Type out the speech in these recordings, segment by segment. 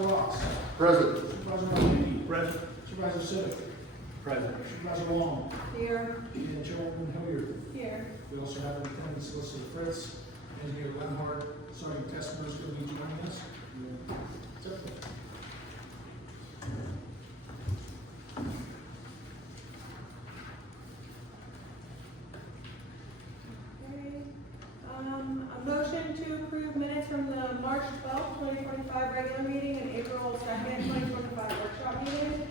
Supervisor Ross. Present. Supervisor Rodriguez. Present. Supervisor Sivick. Present. Supervisor Long. Here. And Chairwoman Hilliard. Here. We also have in attendance Solicitor Fritz, Engineer Lenhart, Sergeant Tessler is going to be joining us. That's it. Okay. A motion to approve minutes from the March 12th, 2025 regular meeting and April 2nd, 2025 workshop meeting.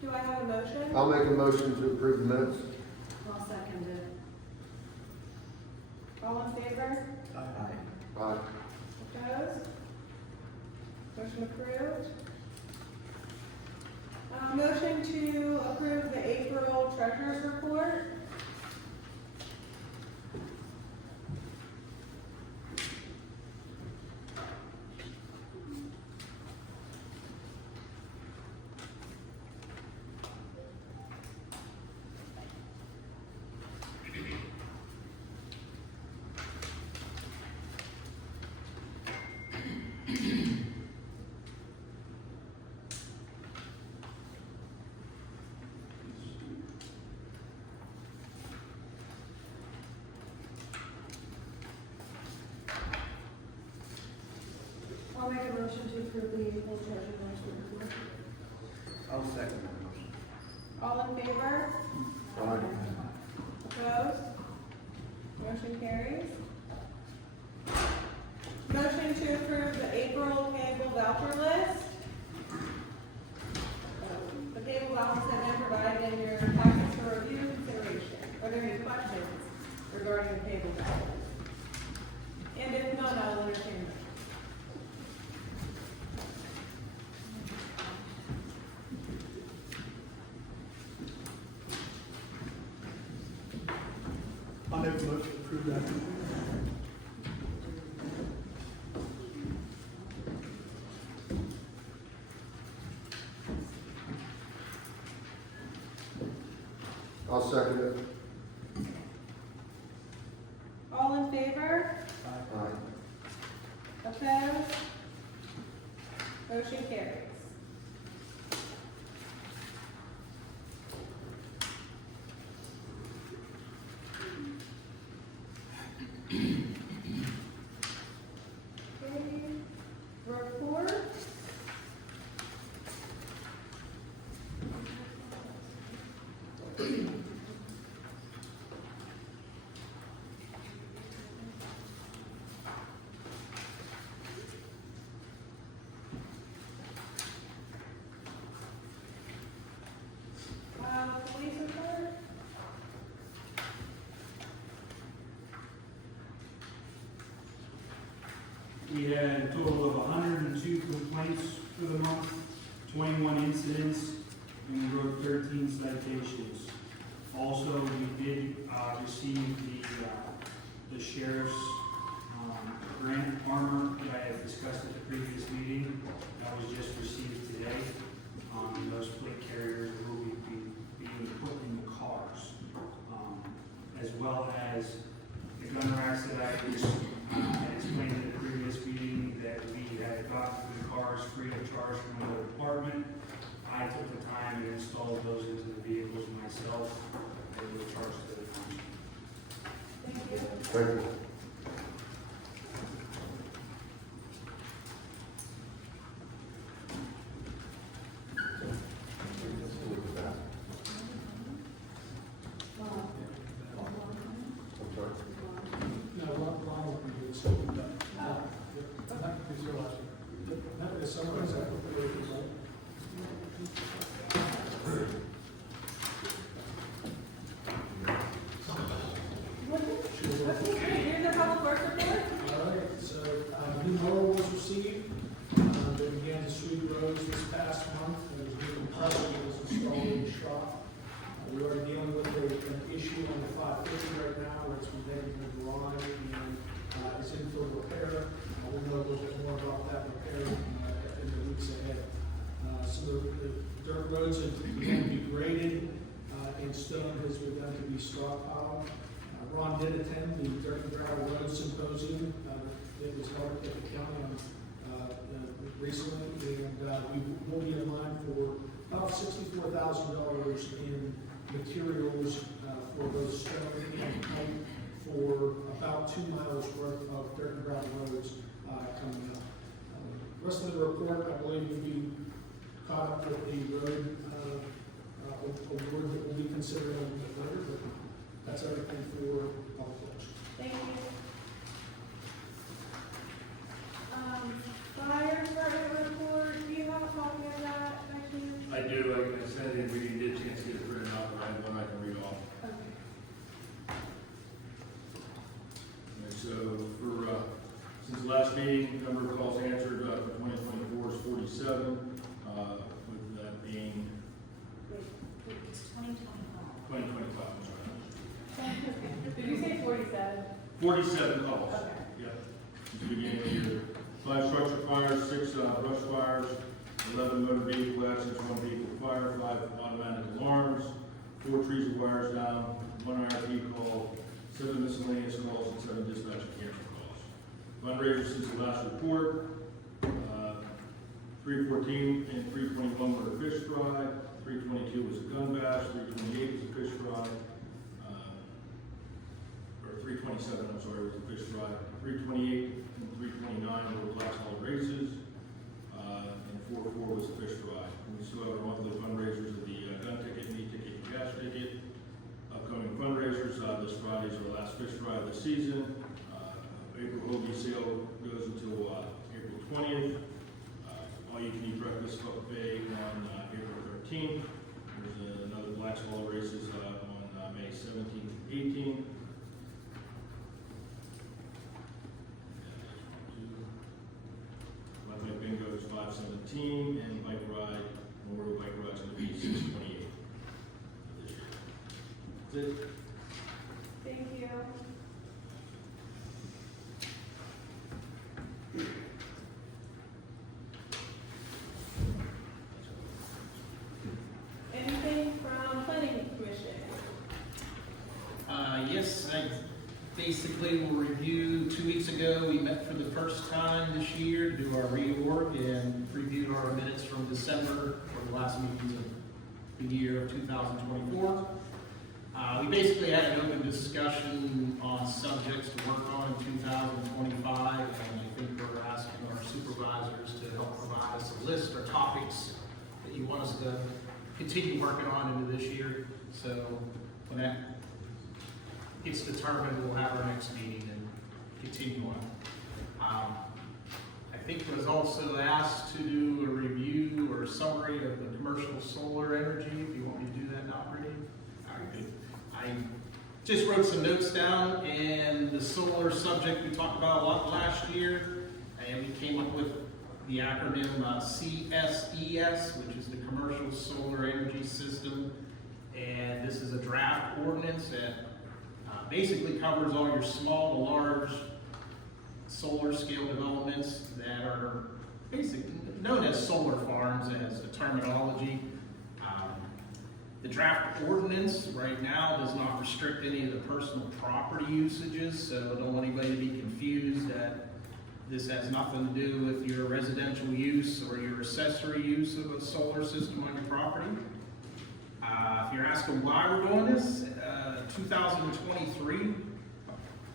Do I have a motion? I'll make a motion to approve the minutes. I'll second it. All in favor? Aye. Opposed? Motion approved. Motion to approve the April treasurer's report. I'll make a motion to approve the April treasurer's report. I'll second that motion. All in favor? Aye. Opposed? Motion carries. Motion to approve the April payable voucher list. The payable vouchers have been provided in your packets for review and consideration. Are there any questions regarding the payable vouchers? And if not, I'll entertain them. I'll make a motion to approve that. I'll second it. All in favor? Aye. Opposed? Motion carries. Okay. Report. Police report. We had a total of 102 complaints for the month, 21 incidents, and we wrote 13 citations. Also, we did receive the sheriff's grant armor that I had discussed at the previous meeting. That was just received today. And those plate carriers will be being put in the cars, as well as the gun racks that I just had explained in the previous meeting that we had got the cars free of charge from another department. I took the time and installed those into the vehicles myself, and was charged to the township. Thank you. Thank you. I'm sorry. No, Ron will be good, so we're done. Is your last one? No, summarize that quickly, if you'd like. Here's the public works report. All right, so, new mower was received. They began to sweep roads this past month. There was new compressor that was installed in the shop. We are dealing with an issue on the 550 right now, where it's been negatively dry and it's in for repair. We'll know a little bit more about that repair in the weeks ahead. So the dirt roads have begun to be graded, and stone has begun to be stockpiled. Ron did attend the Dirt and Gravel Road Symposium that was held at the county recently, and we will be in line for about $64,000 in materials for those stone and pipe for about 2 miles worth of dirt and gravel roads coming up. The rest of the report, I believe, will be caught up with the road award that will be considered a little bit later, but that's everything for public works. Thank you. Fire department report, do you have a copy of that, actually? I do, I sent it, we didn't get a chance to get it printed out, but I have one I can read off. Okay. And so for, since the last meeting, number of calls answered for 2024 is 47, with that being It's 2025. 2025, I'm sorry. Did you say 47? 47 calls. Okay. Yep. Since the beginning of the year. 5 structure fires, 6 brush fires, 11 motor vehicle accidents, 1 vehicle fire, 5 automatic alarms, 4 trees and wires down, 1 IRP call, 7 miscellaneous calls, and 7 dispatch and cancel calls. Fundraisers since the last report, 314 and 321 were a fish fry, 322 was a gun bash, 328 was a fish fry, or 327, I'm sorry, was a fish fry, 328 and 329 were Black Hall races, and 44 was a fish fry. And we still have our monthly fundraisers of the gun ticket, meat ticket, and gas ticket. Upcoming fundraisers, this Friday is our last fish fry of the season. April hoagie sale goes until April 20th. All you can eat breakfast buffet on April 13th. There's another Black Hall races on May 17th and 18th. Bike bingo is 5/17, and bike ride, Memorial Bike Ride's going to be 6/28 this year. That's it. Thank you. Anything from planning commission? Yes, I basically will review, 2 weeks ago, we met for the first time this year to do our reorg and reviewed our minutes from December, or the last meetings of the year of 2024. We basically had an open discussion on subjects to work on in 2025, and I think we're asking our supervisors to help provide us a list or topics that you want us to continue working on into this year. So when that gets determined, we'll have our next meeting and continue on. I think was also asked to do a review or a summary of the commercial solar energy, if you want me to do that now, Brady. All right, good. I just wrote some notes down, and the solar subject we talked about a lot last year, and we came up with the acronym CSES, which is the Commercial Solar Energy System. And this is a draft ordinance that basically covers all your small to large solar scale developments that are basically known as solar farms as a terminology. The draft ordinance right now does not restrict any of the personal property usages, so I don't want anybody to be confused that this has nothing to do with your residential use or your accessory use of a solar system on your property. If you're asking why we're doing this, 2023,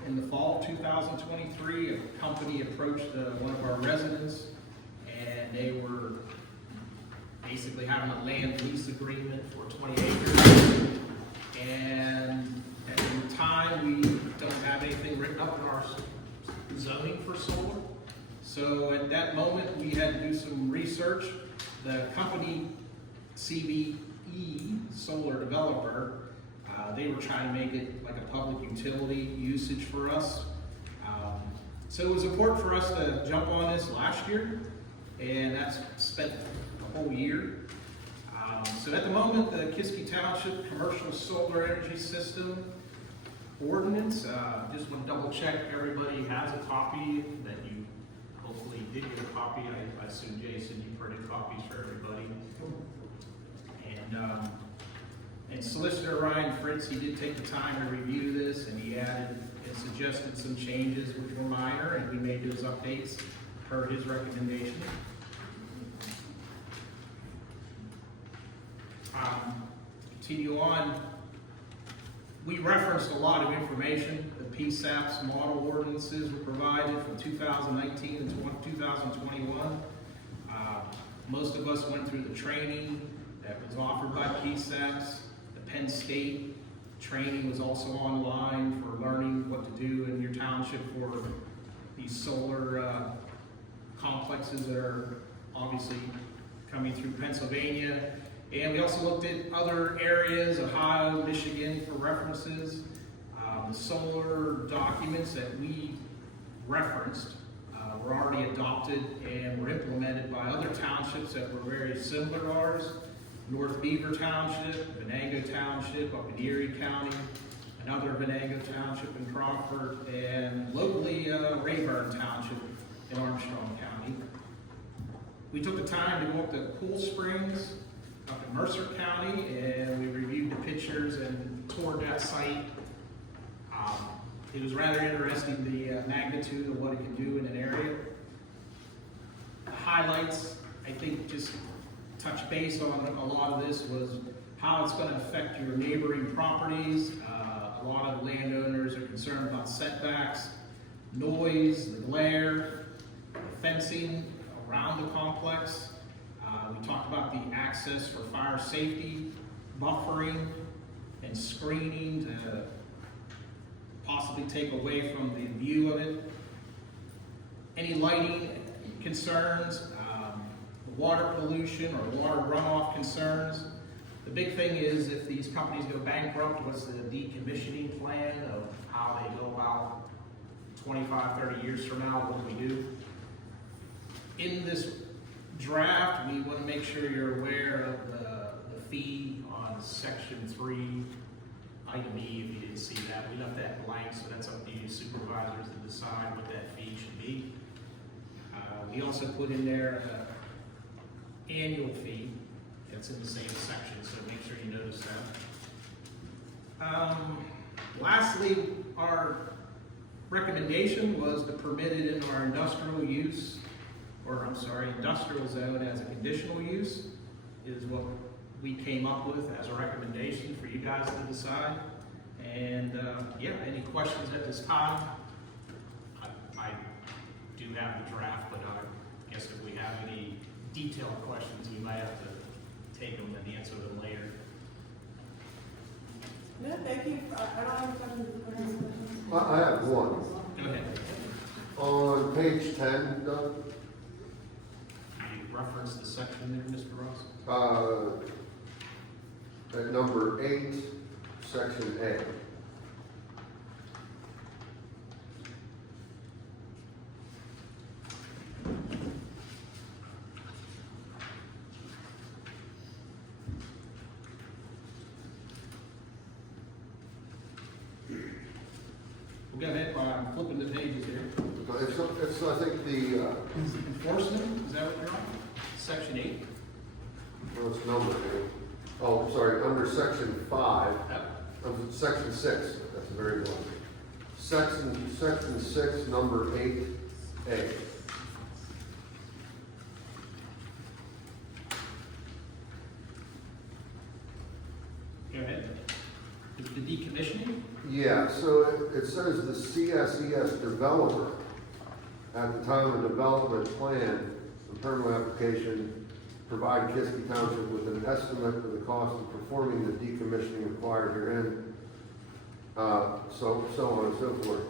in the fall of 2023, a company approached one of our residents, and they were basically having a land lease agreement for 20 acres. And at the time, we don't have anything written up in our zoning for solar. So at that moment, we had to do some research. The company CBE, solar developer, they were trying to make it like a public utility usage for us. So it was important for us to jump on this last year, and that's spent a whole year. So at the moment, the Kiski Township Commercial Solar Energy System Ordinance, just want to double check everybody has a copy, that you hopefully did get a copy. I assume, Jason, you printed copies for everybody. And Solicitor Ryan Fritz, he did take the time to review this, and he added and suggested some changes which were minor, and we made those updates per his recommendation. Continue on. We referenced a lot of information. The PSAP's model ordinances were provided from 2019 and 2021. Most of us went through the training that was offered by PSAPs. The Penn State training was also online for learning what to do in your township for these solar complexes that are obviously coming through Pennsylvania. And we also looked at other areas, Ohio, Michigan, for references. The solar documents that we referenced were already adopted and were implemented by other townships that were very similar to ours. North Beaver Township, Venango Township up in Erie County, another Venango Township in Crawford, and locally Rayburn Township in Armstrong County. We took the time to go up to Cool Springs up in Mercer County, and we reviewed the pictures and toured that site. It was rather interesting, the magnitude of what it can do in an area. The highlights, I think, just touch base on a lot of this was how it's going to affect your neighboring properties. A lot of landowners are concerned about setbacks, noise, the glare, the fencing around the complex. We talked about the access for fire safety, buffering, and screening to possibly take away from the view of it. Any lighting concerns, water pollution or water runoff concerns. The big thing is if these companies go bankrupt, what's the decommissioning plan of how they go about 25, 30 years from now, what do we do? In this draft, we want to make sure you're aware of the fee on section 3, item E, if you didn't see that. We left that blank, so that's up to you supervisors to decide what that fee should be. We also put in there an annual fee. That's in the same section, so make sure you notice that. Lastly, our recommendation was to permit it in our industrial use, or I'm sorry, industrial zone as a conditional use, is what we came up with as a recommendation for you guys to decide. And yeah, any questions at this time? I do have the draft, but I guess if we have any detailed questions, we might have to take them and answer them later. No, thank you. I don't have questions. I have one. Go ahead. On page 10, Doug, You reference the section there, Mr. Ross? at number 8, section A. We'll go ahead, I'm flipping the pages here. It's I think the, Enforcement, is that what you're on? Section 8? well, it's number 8. Oh, sorry, under section 5, section 6, that's a very long. Section 6, number 8A. Go ahead. The decommissioning? Yeah, so it says the CSES developer, at the time of development plan, the permit application, provide Kiski Township with an estimate of the cost of performing the decommissioning required herein, so on and so forth.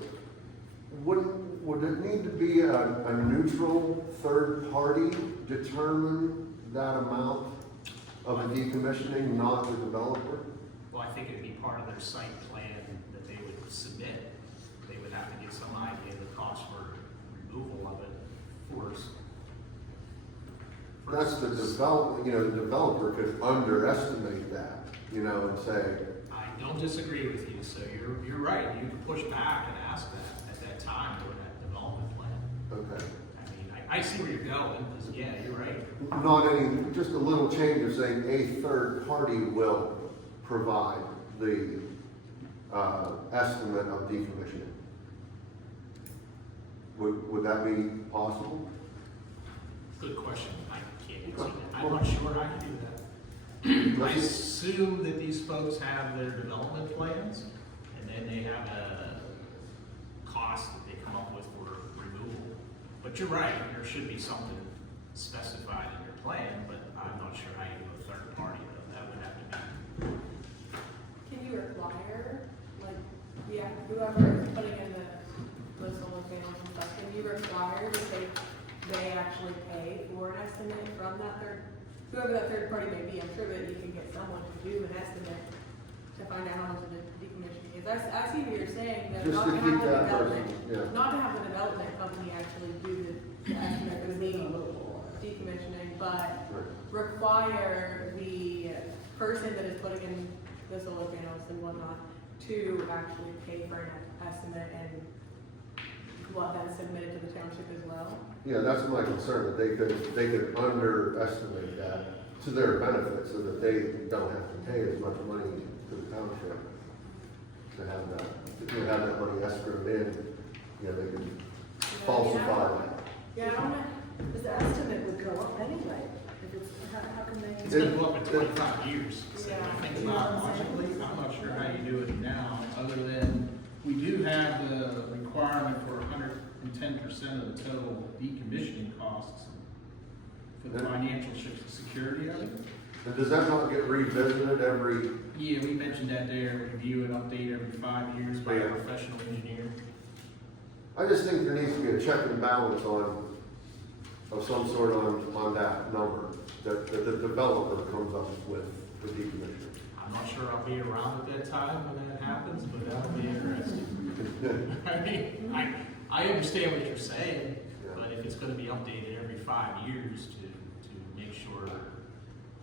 would it need to be a neutral third party determine that amount of a decommissioning, not the developer? Well, I think it'd be part of their site plan that they would submit. They would have to get some idea of the cost for removal of it first. That's the develop, the developer could underestimate that, and say, I don't disagree with you, so you're right, you can push back and ask that at that time during that development plan. okay. I mean, I see where you're going, because, yeah, you're right. Not any, just a little change of saying a third party will provide the, estimate of decommissioning. Would that be possible? Good question, I can't answer that. I'm not sure I can do that. I assume that these folks have their development plans, and then they have a cost that they come up with for removal. But you're right, there should be something specified in your plan, but I'm not sure how you do a third party, though, that would have to be. Can you require, like, whoever is putting in the solar panels and stuff, can you require that they actually pay for an estimate from that whoever that third party may be? I'm sure that you can get someone to do an estimate to find out how much the decommissioning is. I see what you're saying, that Just not to to keep have the that development, person, yeah. not to have the development company actually do the estimate for the decommissioning, but Right. require the person that is putting in the solar panels and whatnot to actually pay for an estimate and what then submitted to the township as well. Yeah, that's my concern, that they could underestimate that to their benefit, so that they don't have to pay as much money to the township to have that money escrowed in, they can falsify that. Yeah, I don't know. But the estimate would go up anyway, if it's, how can they? It's gonna go up in 25 years. So Yeah. I think about logically, I'm not sure how you do it now, other than we do have the requirement for 110% of the total decommissioning costs for the financial security of it. And does that not get revisited every, Yeah, we mentioned that there, review and update every 5 years by a Yeah. professional engineer. I just think there needs to be a check and balance of some sort on that number, that the developer comes up with the decommissioning. I'm not sure I'll be around at that time when that happens, but that'll be interesting. I mean, I understand what you're saying, but if it's gonna be updated every 5 years to make sure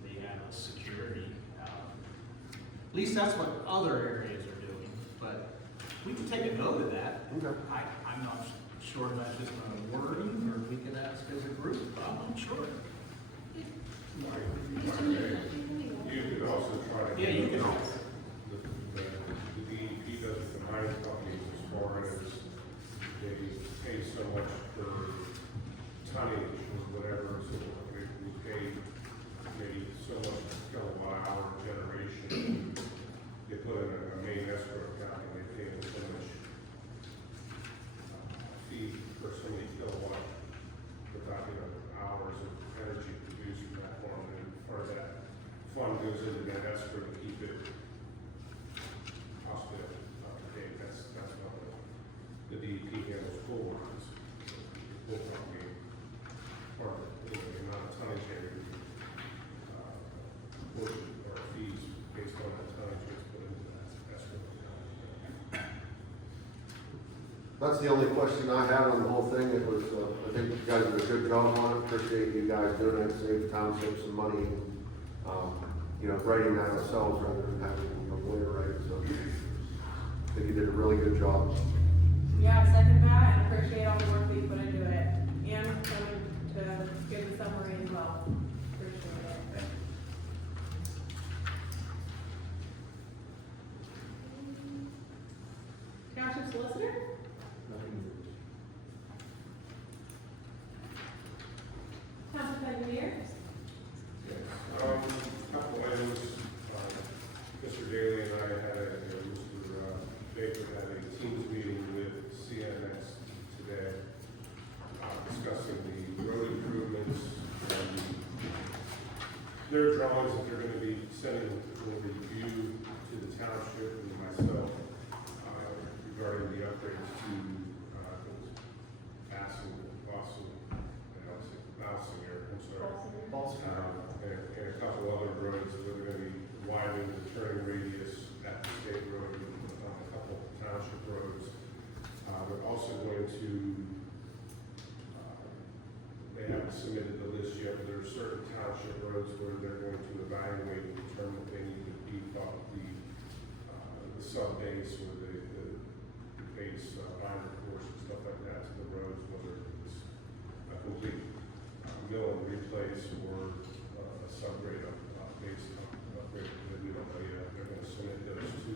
they have a security, at least that's what other areas are doing, but we can take a note of that. Okay. I'm not sure if that's just a wording, or we can ask as a group, but I'm not sure. You could also try to. Yeah, you can also. The DEP does it for mining companies as far as they pay so much per tonnage or whatever, so we pay maybe so much kilowatt hour generation. They put in a main escrow account and they pay so much fee for so many kilowatt without, hours of energy produced from that farm, and part of that fund goes into that escrow to keep it possibly up to date. That's not the DEP handles full runs. The full company, part of the amount of tonnage they portion or fees based on that tonnage that's put into that escrow account. That's the only question I had on the whole thing. It was, I think you guys did a good job on it. Appreciate you guys doing it, save the township some money, writing that ourselves rather than having a lawyer write it. So I think you did a really good job. Yeah, second that, and appreciate all the work that you put into it, and coming to give the summary as well. Appreciate it. Township solicitor? Township engineer? Couple items, Mr. Daly and I had Mr. Baker had a Teams meeting with CNX today, discussing the road improvements and their drawings that they're gonna be sending for review to the township and myself, regarding the upgrades to, and a couple other roads that are gonna be widening the turning radius at the state road, on a couple of township roads. We're also going to, they haven't submitted the list yet, but there are certain township roads where they're going to evaluate and determine if they need to beef up the sub-base or the base binder course and stuff like that to the roads, whether it's a complete mill and replace or a subgrade base upgrade. We don't know yet. They're going to submit those to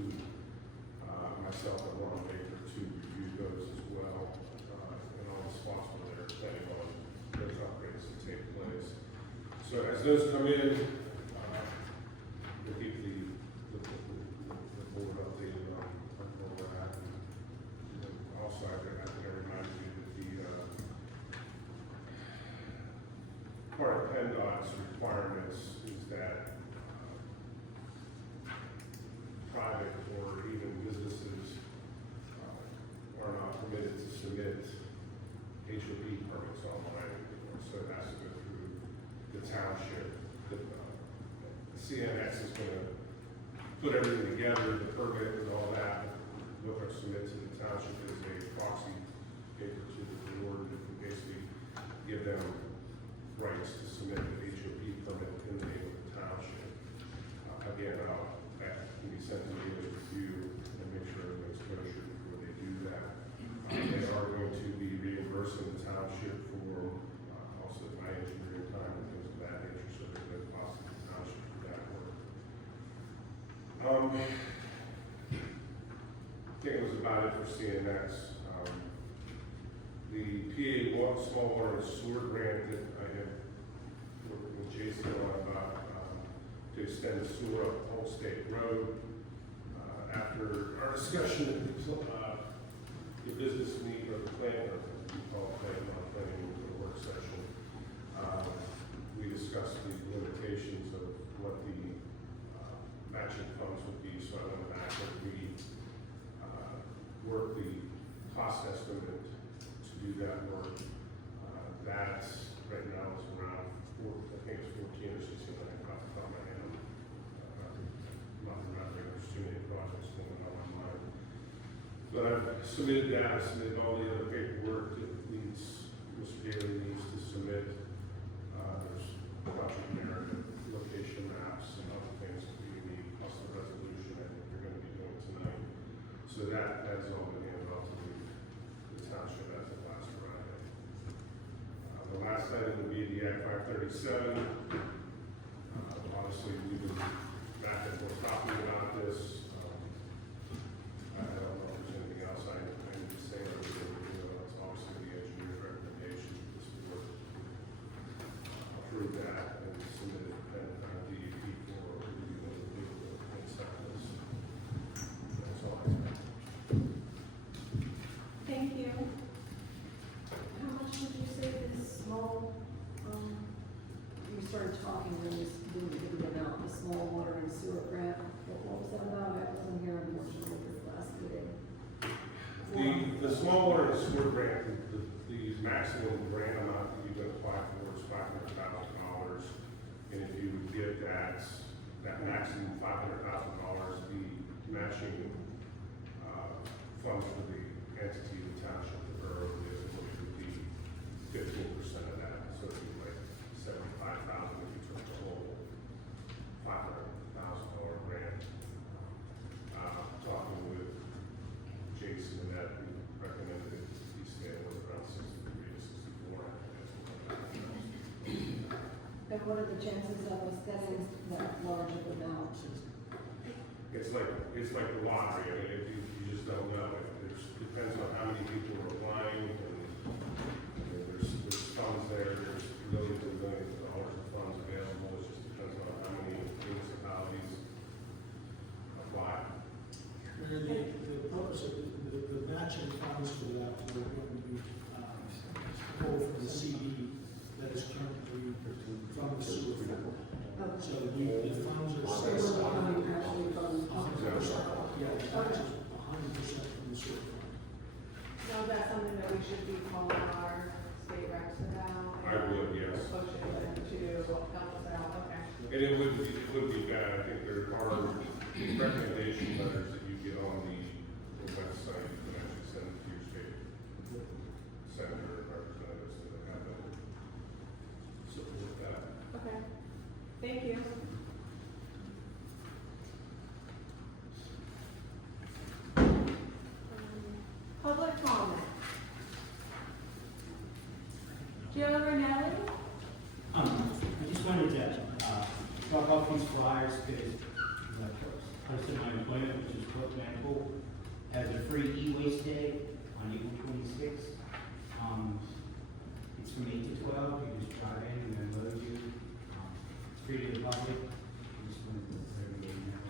myself and Ron Baker to review those as well. And all the spots where they're planning on those upgrades to take place. So as those come in, we'll keep the board updated on where we're at. And also, I think I remind you that part of PennDOT's requirements is that private or even businesses are not permitted to submit HOP permits online anymore. So it has to go through the township. The CNX is going to put everything together, the permit and all that. They'll submit to the township as a proxy paper to the board and basically give them rights to submit the HOP permit in the name of the township. Again, that can be sent to me to review and make sure everything's kosher before they do that. They are going to be reimbursing the township for also my engineering time and things of that nature, so there's no cost to the township for that work. I think it was about it for CNX. The PA small water and sewer grant that I had worked with Jason on about to extend the sewer up Old State Road. After our discussion, the business meeting or the plan, or we call it planning for the work session, we discussed the limitations of what the matching funds would be. So I went back and worked the cost estimate to do that work. That's right now is around I think it's 14 or 16, I think off the top of my head. Not remembering, there's too many projects going on in my mind. But I've submitted that, I've submitted all the other paperwork that Mr. Daly needs to submit. There's project narrative, location maps, and other things that we need, plus the resolution that you're going to be doing tonight. So that has all been handed off to the township as of last Friday. The last item would be the Act 537. Obviously, we've been back and forth talking about this. I don't know if there's anything else I need to say. It's obviously the engineer's recommendation. This board approve that and submit it to DEP for review of the legal acceptance. That's all I have. Thank you. How much did you say this small, you started talking when this, when you figured it out, the small water and sewer grant, what was that about? I wasn't here unfortunately this last meeting. The small water and sewer grant, the maximum grant amount that you can apply for is $500,000. And if you get that maximum $500,000, the matching funds for the entity, the township, the borough, would be 15% of that. So it'd be like $75,000 if you took the whole $500,000 grant. Talking with Jason and that, we recommended it be staying with around 63 to 64. And what are the chances of us getting that large of amount? It's like the lottery. I mean, you just don't know. It depends on how many people are applying, and there's funds there. There's millions and millions of dollars of funds available. It just depends on how many municipalities apply. And the purpose of the matching funds for that will be pulled from the CD that is currently from the sewer fund. So the funds are set They were aside. coming actually from. 100%. Yeah, the match is 100% from the sewer fund. So that's something that we should be calling our And it would be bad, I think there are recommendation letters that you get on the website, you can actually send it to your state senator or representatives that have that support that. Okay, thank you. Public comment. Joe Rinelli? I just wanted to talk about these flyers because the person in my employment, which is Brooke Manifold, has a free e-waste day on April 26th. It's from 8 to 12. You just drive in and then load you. It's free to the public. I just wanted to everybody know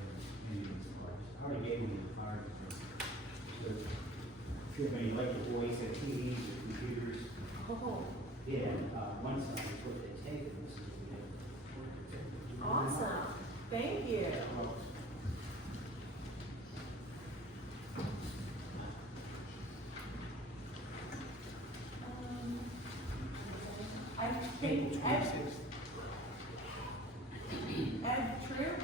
any of these flyers. I already gave them the fire. So if you have any like the voice at TVs or computers, Oh, yeah, one side is what they take. And this is what they awesome. Thank you. I think Ed Troop,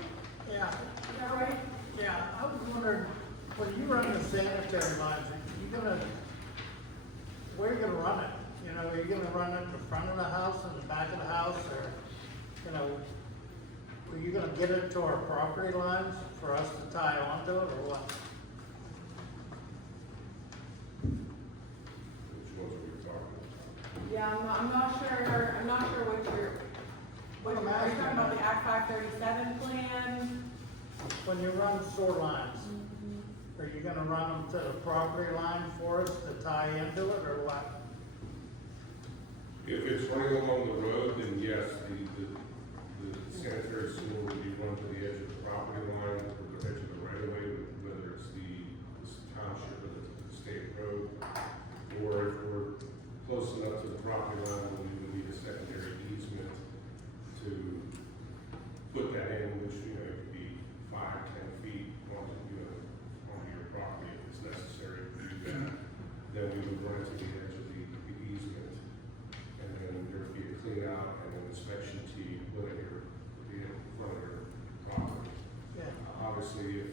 Yeah, is that right? yeah, I was wondering, when you run the sanitary lines, where are you gonna run it? You know, are you gonna run it in the front of the house, in the back of the house, or, you know, are you gonna get it to our property lines for us to tie onto it, or what? Which ones are we talking about? Yeah, I'm not sure what are you talking about, the Act 537 plan? When you run sewer lines, are you gonna run them to the property line for us to tie into it, or what? If it's running along the road, then yes, the sanitary sewer would be run to the edge of the property line, or the edge of the right of way, whether it's the township or the state road. Or if we're close enough to the property line, then we would need a secondary easement to put that in, which, you know, it could be 5-10 feet onto your property if it's necessary to do that. Then we would run it to the edge of the easement. And then there'd be a clean out and an inspection team put in front of your property. Yeah. Obviously, if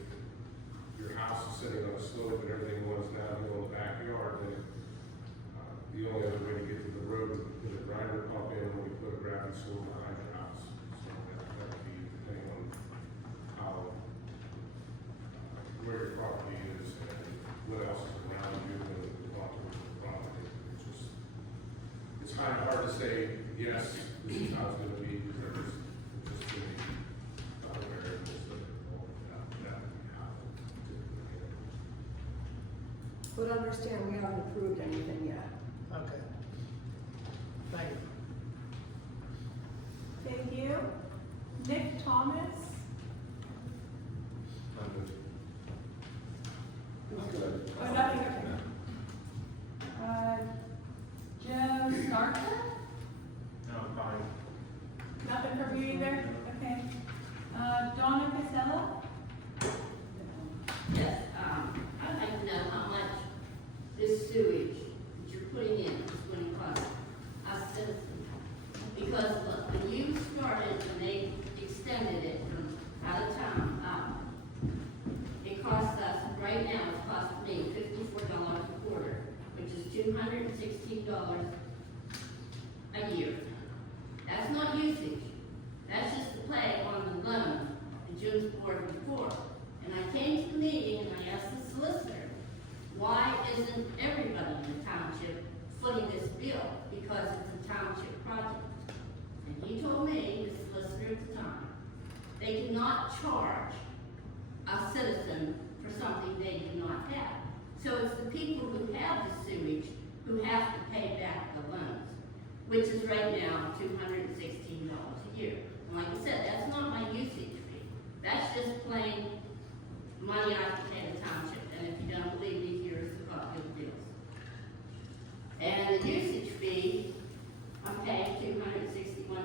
your house is sitting on a slope and everything runs downhill in the backyard, then the only other way to get to the road is to put a grinder pump in when we put a gravity sewer behind your house. So that would be depending on how, where your property is and what else is around you and onto the property. It's kind of hard to say, yes, this is how it's gonna be, because there's just too many other variables that happen. But understand, we haven't approved anything yet. Okay. Thank you. Thank you. Nick Thomas? Oh, nothing, okay. Joe Starker? No, fine. Nothing from you either? Okay. Donna Casella? Yes, I'd like to know how much this sewage that you're putting in is going to cost us citizens. Because look, when you started, when they extended it from out of town up, it cost us, right now, it's costing me $54 a quarter, which is $216 a year. That's not usage. That's just to play on the loan that June's board before. And I came to the meeting and I asked the solicitor, why isn't everybody in the township footing this bill? Because it's a township project. And he told me, the solicitor at the time, they cannot charge a citizen for something they do not have. So it's the people who have the sewage who have to pay back the loans, which is right now $216 a year. And like I said, that's not my usage fee. That's just plain money I have to pay the township. And if you don't believe me, here's the copy of the bills. And the usage fee, I'm paying $261.90.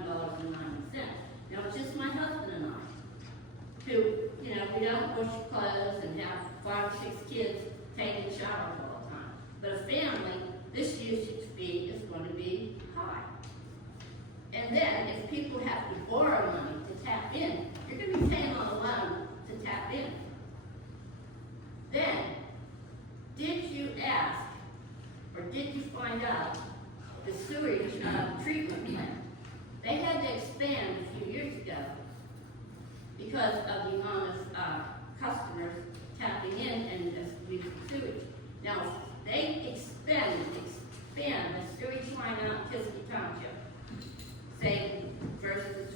Now, it's just my husband and I, who, you know, we don't wash clothes and have 5 or 6 kids taking showers all the time. But a family, this usage fee is going to be high. And then, if people have to borrow money to tap tap in. You're gonna be paying on a loan to tap in. Then, did you ask, or did you find out, the sewage treatment plant? They had to expand a few years ago because of the amount of customers tapping in and using sewage. Now, they expand the sewage line out in Kiski Township, say versus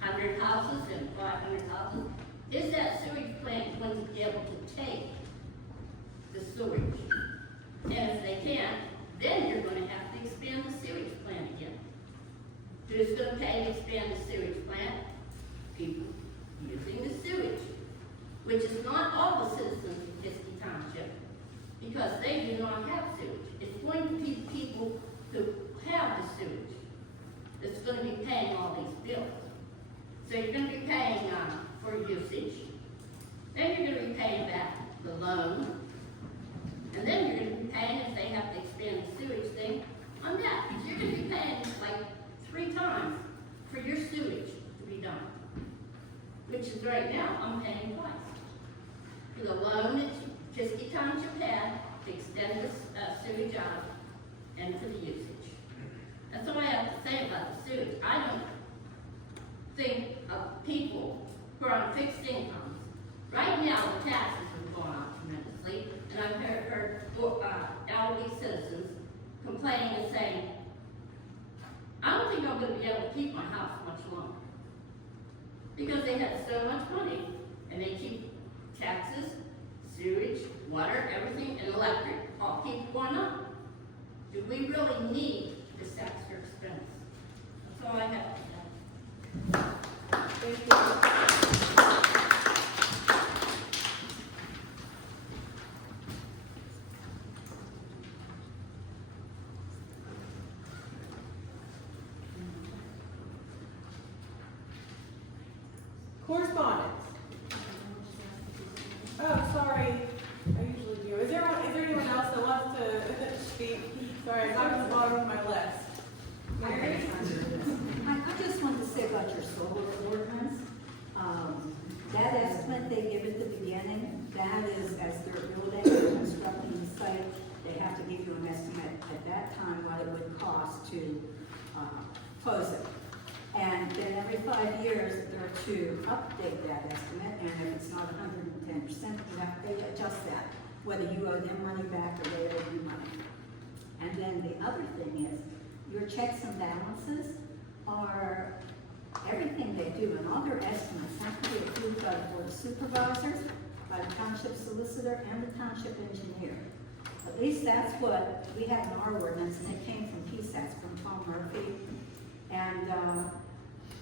100 houses and 500 houses. Is that sewage plant going to be able to take the sewage? And if they can't, then you're going to have to expand the sewage plant again. Who's going to pay to expand the sewage plant? People using the sewage, which is not all the citizens of Kiski Township, because they do not have sewage. It's going to be people who have the sewage that's going to be paying all these bills. So you're going to be paying for usage, then you're going to be paying back the loan, and then you're going to be paying if they have to expand the sewage thing on that. So you're going to be paying like 3 times for your sewage to be done, which is right now I'm paying twice. For the loan that Kiski Township had to extend the sewage out and for the usage. That's all I have to say about the sewage. I don't think of people who are on fixed incomes. Right now, the taxes have gone up tremendously, and I've heard elderly citizens complaining and saying, I don't think I'm going to be able to keep my house much longer. Because they have so much money, and they keep taxes, sewage, water, everything, and electric, all keep going up. Do we really need this extra expense? That's all I have to say. Thank you. Correspondence. Oh, sorry. I usually do. Is there anyone else that wants to speak? Sorry, it's on the bottom of my list. Mary? I just wanted to say about your solar ordinance. That estimate they give at the beginning, that is as they're building and constructing the site, they have to give you an estimate at that time what it would cost to close it. And then every 5 years, they're to update that estimate, and if it's not 110%, they adjust that, whether you owe them money back or they owe you money. And then the other thing is, your checks and balances are everything they do, and all their estimates have to be approved by the board of supervisors, by the township solicitor, and the township engineer. At least that's what we have in our ordinance, and it came from PSATs, from Tom Murphy. And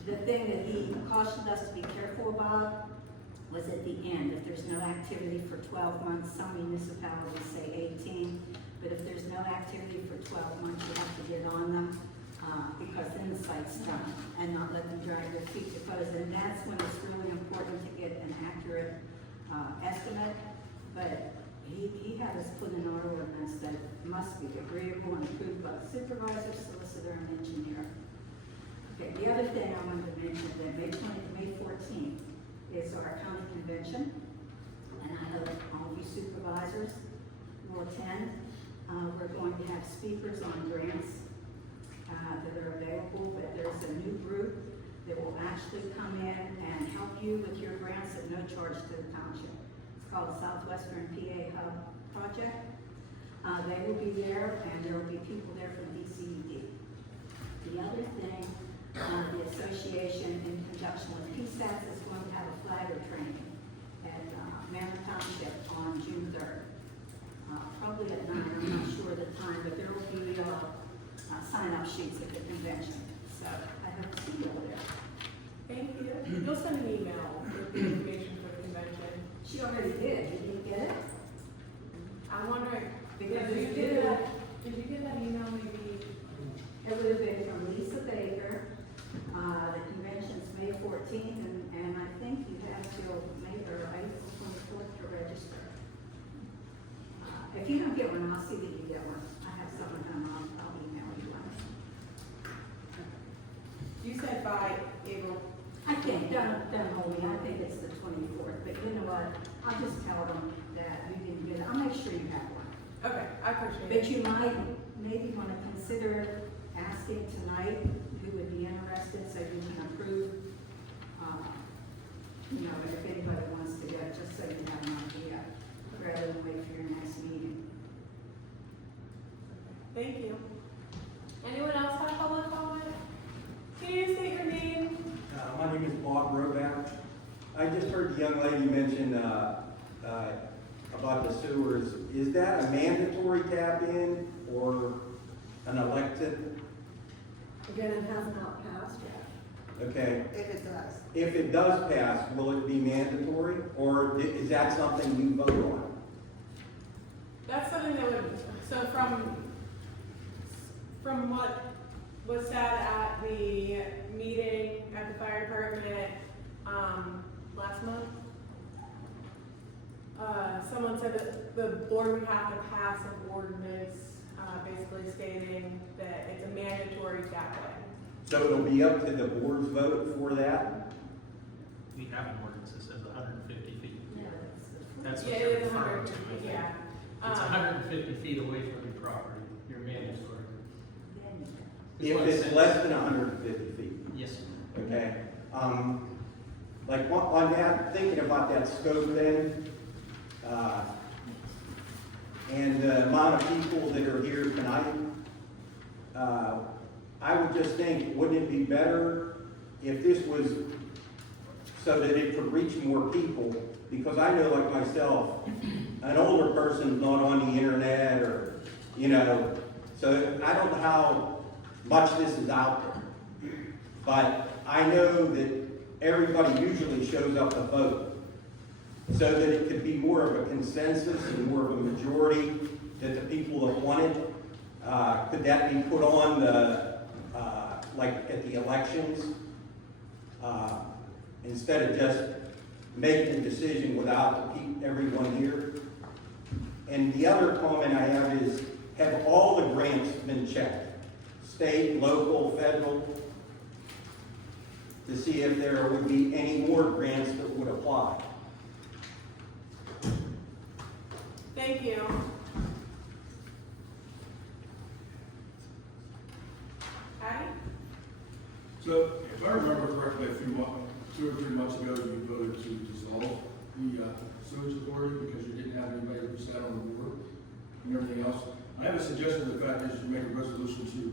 the thing that he cautioned us to be careful about was at the end, if there's no activity for 12 months, some municipalities say 18, but if there's no activity for 12 months, you have to get on them, because then the site's done, and not let them drag their feet, because then that's when it's really important to get an accurate estimate. But he had us put in our ordinance that it must be agreeable and approved by the supervisor, solicitor, and engineer. Okay, the other thing I wanted to mention is that May 14th is our county convention, and I hope all of you supervisors will attend. We're going to have speakers on grants that are available, but there's a new group that will actually come in and help you with your grants at no charge to the township. It's called the Southwestern PA Hub Project. They will be there, and there will be people there from DCED. The other thing, the association in conjunction with PSATs is going to have a flagger training at Manor Township on June 3rd. Probably at 9, I'm not sure the time, but there will be sign-up sheets at the convention. So I hope to see you over there. Thank you. You'll send an email with the information for the convention. She already did. Did you get it? I'm wondering, Because did you it's get due. that email maybe? It would have been from Lisa Baker. The convention's May 14th, and I think you have till May or April 24th to register. If you don't get one, I'll see that you get one. I have some of them. I'll email you one. You said by April. I think, don't hold me, I think it's the 24th, but you know what? I'll just tell them that you didn't get it. I'll make sure you have one. Okay, I appreciate But it. you might, maybe want to consider asking tonight who would be interested, so you can approve, you know, if anybody wants to go, just so you have an idea, rather than wait for your next meeting. Thank you. Anyone else have public comment? Can you state your name? My name is Bob Roback. I just heard the young lady mention about the sewers. Is that a mandatory tap in or an elected? Again, it has not passed yet. Okay. If it does. If it does pass, will it be mandatory or is that something you vote on? That's something that would, so from what was said at the meeting at the fire department, last month, someone said that the board would have to pass an ordinance, basically stating that it's a mandatory tap in. So it'll be up to the board's vote for that? We have an ordinance that says 150 feet. Yeah, That's Yeah, what it you're is referring to, 100, I think. yeah. It's 150 feet away from your property, your mandatory. If it's less than 150 feet? Yes. Okay, like on that, thinking about that scope then, and the amount of people that are here tonight, I would just think, wouldn't it be better if this was so that it could reach more people? Because I know, like myself, an older person's not on the internet or, you know, so I don't know how much this is out there. But I know that everybody usually shows up to vote. So that it could be more of a consensus and more of a majority that the people that want it, could that be put on the, like at the elections? Instead of just making a decision without everyone here. And the other comment I have is, have all the grants been checked? State, local, federal, to see if there would be any more grants that would apply. Thank you. Patty? So, if I remember correctly, 2 or 3 months ago, you voted to dissolve the sewage authority because you didn't have anybody who sat on the board and everything else. I have a suggestion. The fact is, you make a resolution to,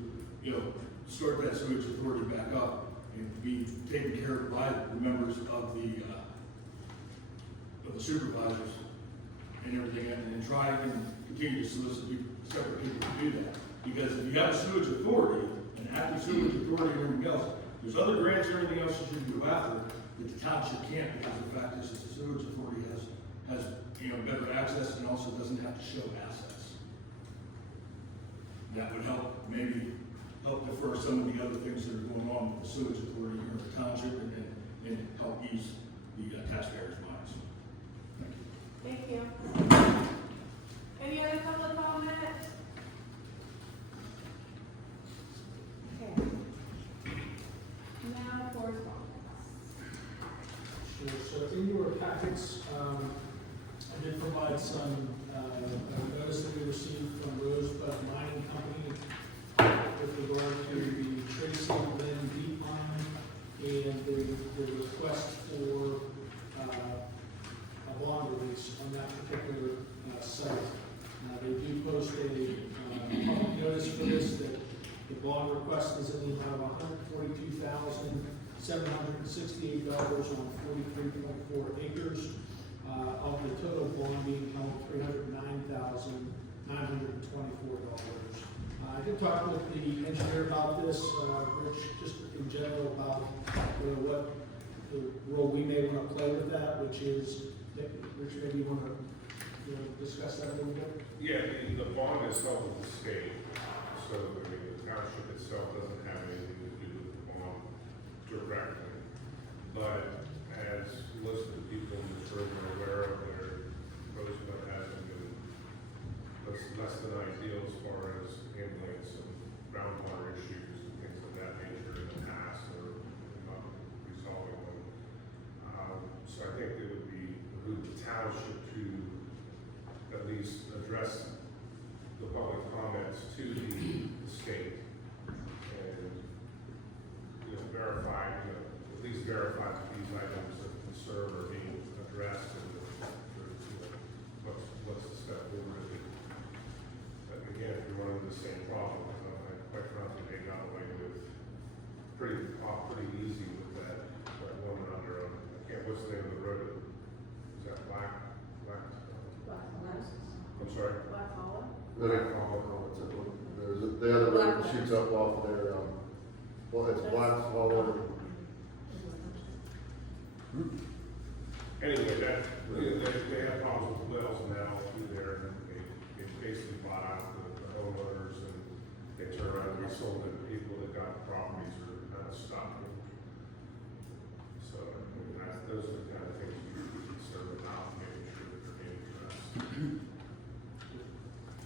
start that sewage authority back up and be taken care of by the members of the supervisors and everything, and try and continue to solicit separate people to do that. Because if you got a sewage authority, an active sewage authority and everything else, there's other grants and everything else you should go after that the township can't, because the fact is that the sewage authority has better access and also doesn't have to show assets. That would help, maybe help defer some of the other things that are going on with the sewage authority here in the township and help ease the taxpayers' minds. Thank you. Thank you. Any other public comment? Okay. Now correspondence. Sure, so in your packets, I did provide some, a notice that we received from Rosebud Mining Company with regard to the Tracy Lynn decline and the request for, a bond release on that particular, site. They do post a, public notice for this, that the bond request is in the amount of $142,768 on 43.4 acres. Of the total bond being held, $309,924. I did talk with the engineer about this, Rich, just in general about what the role we may want to play with that, which is, Rich, maybe you want to discuss that a little bit? Yeah, the bond is held with the state, so the township itself doesn't have anything to do with the bond directly. But as most of the people in this room are aware of, Rosebud hasn't been less than ideal as far as handling some groundwater issues and things of that nature in the past, or resolving them. township to at least address the public comments to the state and, verify, at least verify that these items of concern are being addressed and what's the step forward. But again, if you're running the same problem, I quite frankly, they got away with pretty easy with that woman under, what's the name of the road? Is that Black? I'm sorry? Black Hollow? There's the other road that shoots up off there, well, it's black all over. Anyway, they have problems with wells and that all through there, and they basically bought out the homeowners, and they turned around and resold it to people that got properties or kind of stopped them. So, those are the kind of things you should be concerned about, making sure that they're being addressed.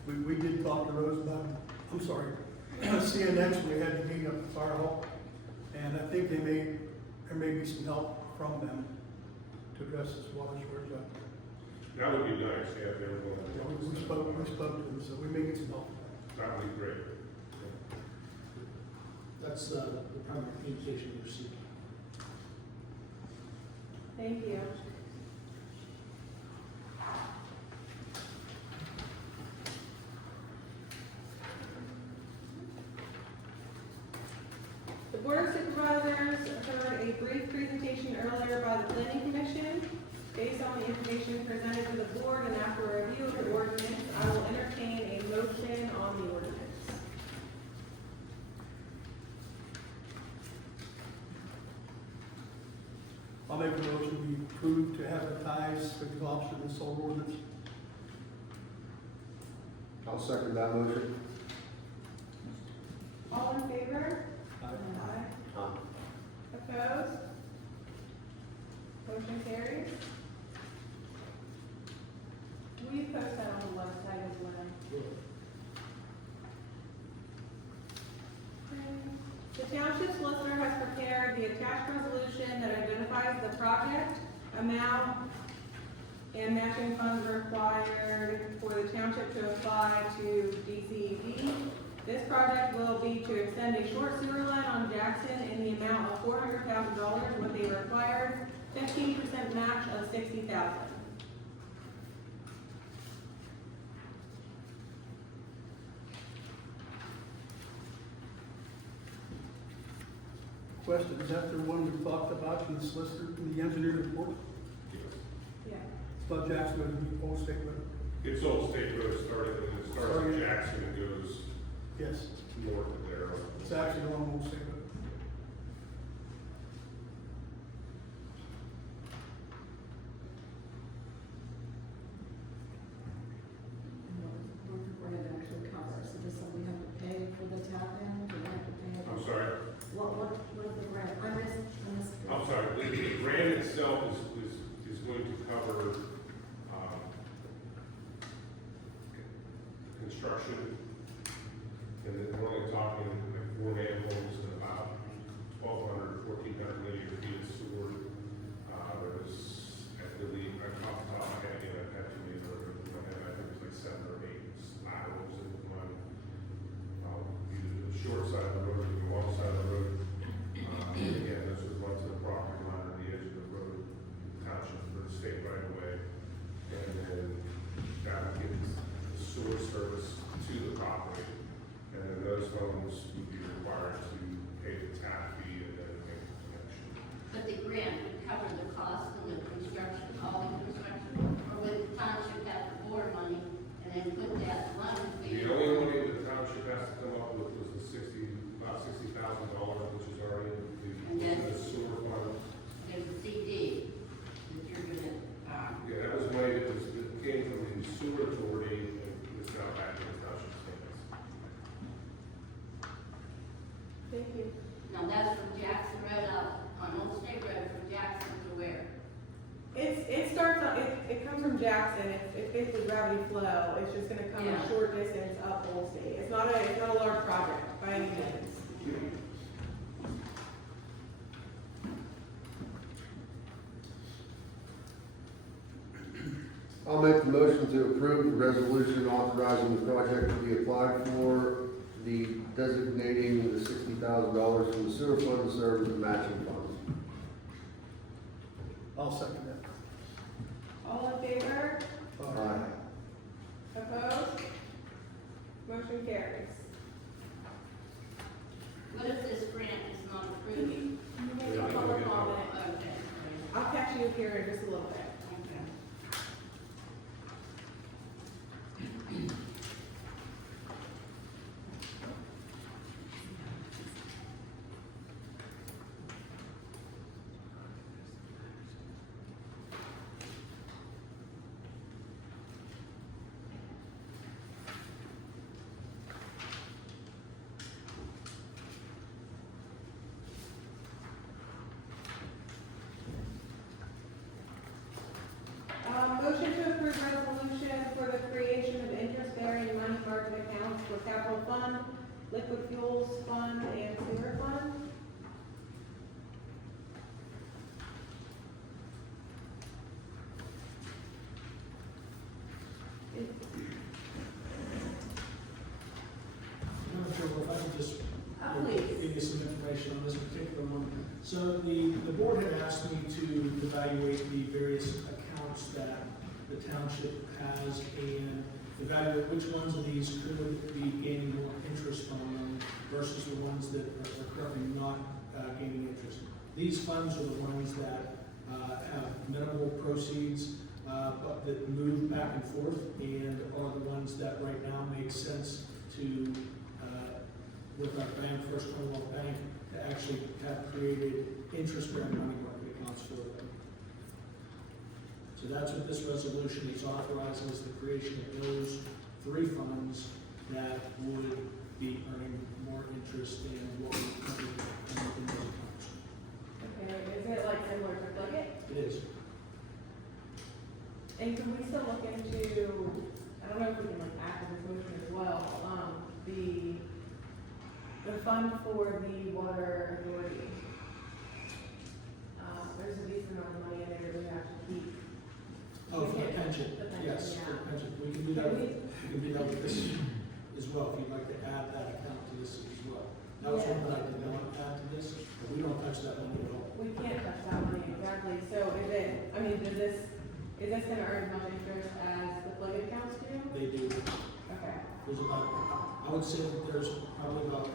We did talk to Rose about, I'm sorry, CNX, we had to meet up at Fire Hall, and I think there may be some help from them to address this water shortage out there. That would be nice, yeah, if they were willing Yeah, to. we spoke to them, so we may get some help. That would be great. That's the primary communication you're seeking. Thank you. The Board of Supervisors heard a brief presentation earlier by the Planning Commission. Based on the information presented to the board and after a review of the ordinance, I will entertain a motion on the ordinance. I'll make a motion, we approve to advertise for the adoption of this solar ordinance. I'll second that motion. All in favor? Aye. Opposed? Motion carries. Will you post that on the website as well? The township solicitor has prepared the attached resolution that identifies the project, amount, and matching funds required for the township to apply to DCED. This project will be to extend a short sewer line on Jackson in the amount of $400,000 with a required 15% match of $60,000. Question, is that the one we talked about in the solicitor, in the engineer report? Yeah. It's about Jackson Road, Old State Road. It's Old State Road started, and it starts in Jackson and goes Yes, north of there. it's actually along Old State Road. What it actually covers, so does somebody have to pay for the tap in, do they have to pay? I'm sorry, What is the grant, I missed. I'm sorry, the grant itself is going to cover, construction, and then we're only talking like 4 manholes and about 1,200, 1,400 linear feet of sewer. There's, I believe, off the top of my head, again, I've had too many numbers in my head, I think it's like 7 or 8 laterals in one. Either the short side of the road or the long side of the road. Again, this would run to the property line or the edge of the road, township for the state right away. And then that would give the sewer service to the property. And then those homes would be required to pay the tap fee and then make the connection. But the grant would cover the cost of the construction, all the construction, or would the township have to borrow money and then put that money fee? The only money the township has to come up with was the about $60,000, which is already And in then- the sewer fund. There's a CD that you're gonna, Yeah, that was money that came from the sewer authority and it's now back in the township's hands. Thank you. now that's from Jackson Road out on Old State Road from Jackson to where? It starts on, it comes from Jackson, it's basically gravity flow, it's just gonna come Yeah. a short distance up Old State. It's not a large project by any means. I'll make the motion to approve the resolution authorizing the project to be applied for, the designating the $60,000 from the sewer fund to serve as the matching funds. I'll second that. All in favor? Aye. Opposed? Motion carries. What if this grant is not approving? You can make public comment. Okay. I'll catch you here in just a little bit. Okay. Motion to approve resolution for the creation of interest-bearing money market accounts for capital fund, liquid fuels fund, and sewer fund. Madam Chair, if I could just Please. give you some information on this particular one. So the board had asked me to evaluate the various accounts that the township has and evaluate which ones of these could be gaining more interest on them versus the ones that are currently not gaining interest. These funds are the ones that have minimal proceeds, but that move back and forth and are the ones that right now make sense to, with our bank, First Commonwealth Bank, to actually have created interest-bearing money market accounts for them. So that's what this resolution is authorizing, is the creation of those three funds that would be earning more interest than what we currently have in those accounts. Okay, is it like similar to Pliget? It is. And can we still look into, I don't know if we can like add to this motion as well, the fund for the water authority. There's a decent amount of money in there that we have to keep. Oh, for the pension, The pension, yes, for the yeah. pension. We can do that, Can we- we can do that with this as well, if you'd like to add that account to this as well. That was one that I did not add to this, but we don't touch that money at all. We can't touch that money, exactly, so is it, I mean, is this gonna earn as much interest as the Pliget accounts do? They do. Okay, There's about, I would say that there's probably about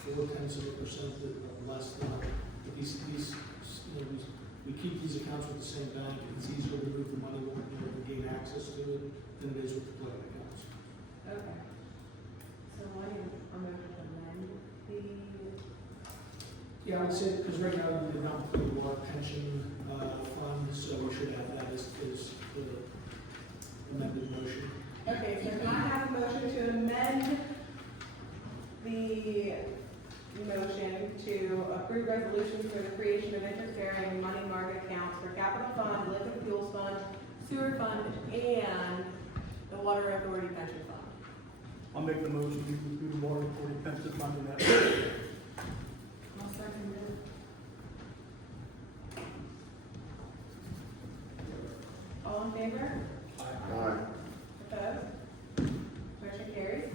0.4% less than, but these, you know, we keep these accounts with the same bank, it's easier to move the money, when we gain access to it, than it is with the Pliget accounts. okay. So I need a motion to amend the, Yeah, I would say, because right now we did not include the water pension, fund, so we should have that as the amended motion. okay, so can I have a motion to amend the motion to approve resolutions for the creation of interest-bearing money market accounts for capital fund, liquid fuels fund, sewer fund, and the water authority pension fund? I'll make the motion to include the water authority pension fund in that. I'll second it. All in favor? Aye. Opposed? Motion carries.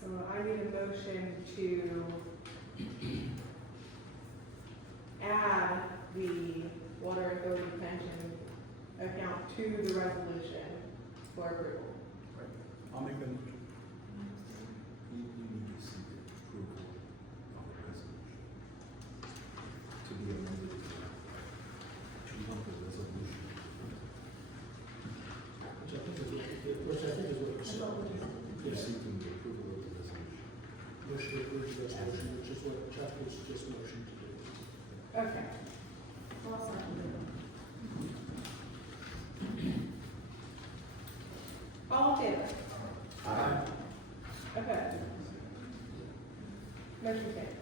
So I need a motion to add the water authority pension account to the resolution for approval. I'll make the motion. You need to seek approval of the resolution to be amended to lump the resolution. Which I think is what we're saying. You're seeking the approval of the resolution. Motion to approve the resolution, which is what Chuck was just motioned to do. Okay. I'll second it. All in favor? Aye. Okay. Motion carries.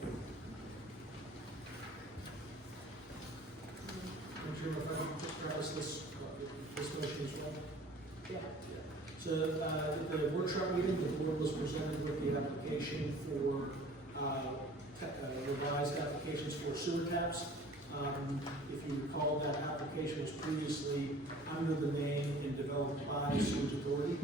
Don't you know if I can just address this motion as well? Yeah. So, the workshop meeting, the board was presented with the application for, revised applications for sewer taps. If you recall, that application was previously under the name and developed by the Sewage Authority.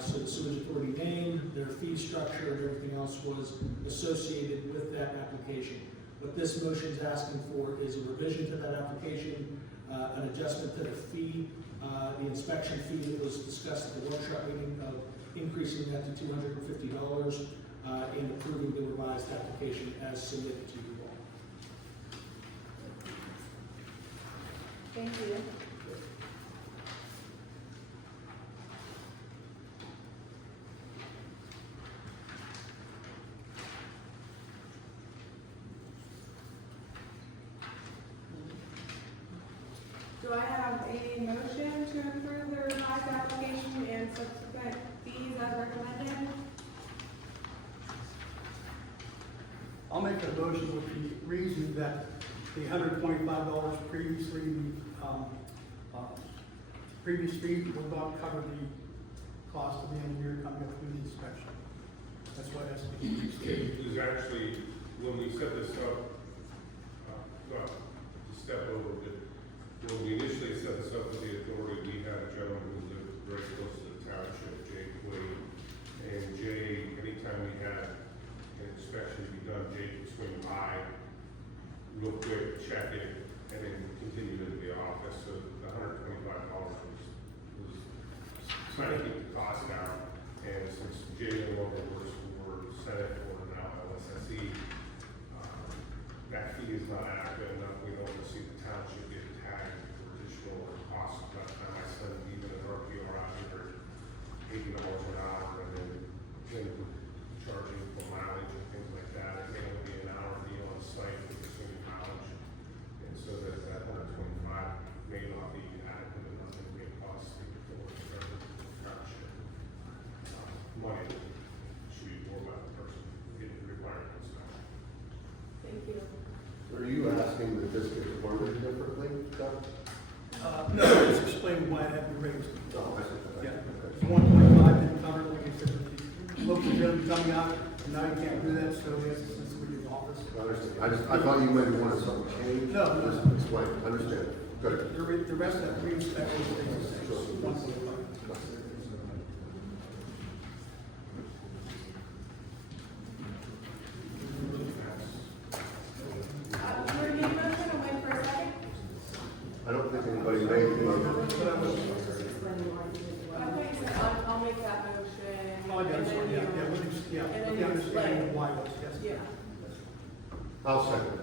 So the Sewage Authority name, their fee structure, and everything else was associated with that application. What this motion is asking for is a revision to that application, an adjustment to the fee, the inspection fee that was discussed at the workshop meeting, of increasing that to $250, and approving the revised application as submitted to you all. Thank you. Do I have a motion to approve the revised application and subsequent fees as recommended? I'll make a motion with the reason that the $125 previously, previous fee will not cover the cost of the engineer coming up with the inspection. That's why that's the increase. It was actually, when we set this up, well, to step over a bit, when we initially set this up with the authority, we had a gentleman who lived very close to the township, Jay Quaid. And Jay, anytime we had an inspection to be done, Jay would swing by, real quick, check it, and then continue into the office. So the $125 was trying to keep the cost down. And since Jay no longer works for Senate or now LSSE, that fee is not adequate enough. We don't want to see the township get tagged for additional costs. By the time I send even an RPR out here, $80 an hour, and then charging for mileage and things like that. It may only be an hour deal on site with the same mileage. And so that 125 may not be adequate enough to make costs for the township. Money should be more about the person getting the required inspection. Thank you. Are you asking that this gets worded differently, Doug? No, just explain why it had to be raised. No, I said that. Yeah, 125 didn't cover, like I said, the local gentleman coming out, and now you can't do that, so we have to send somebody to the office. I understand. I thought you maybe wanted something changed. No, no. Just explain, understand. Good. The rest of that re-inspection is the same, 125. We're getting a motion, I'll wait for a second. I don't think anybody made the motion. Okay, so I'll make that motion. Oh, I got it, and then sorry, you- yeah, and then with the you understanding explain. of why it was, yes. Yeah. I'll second it.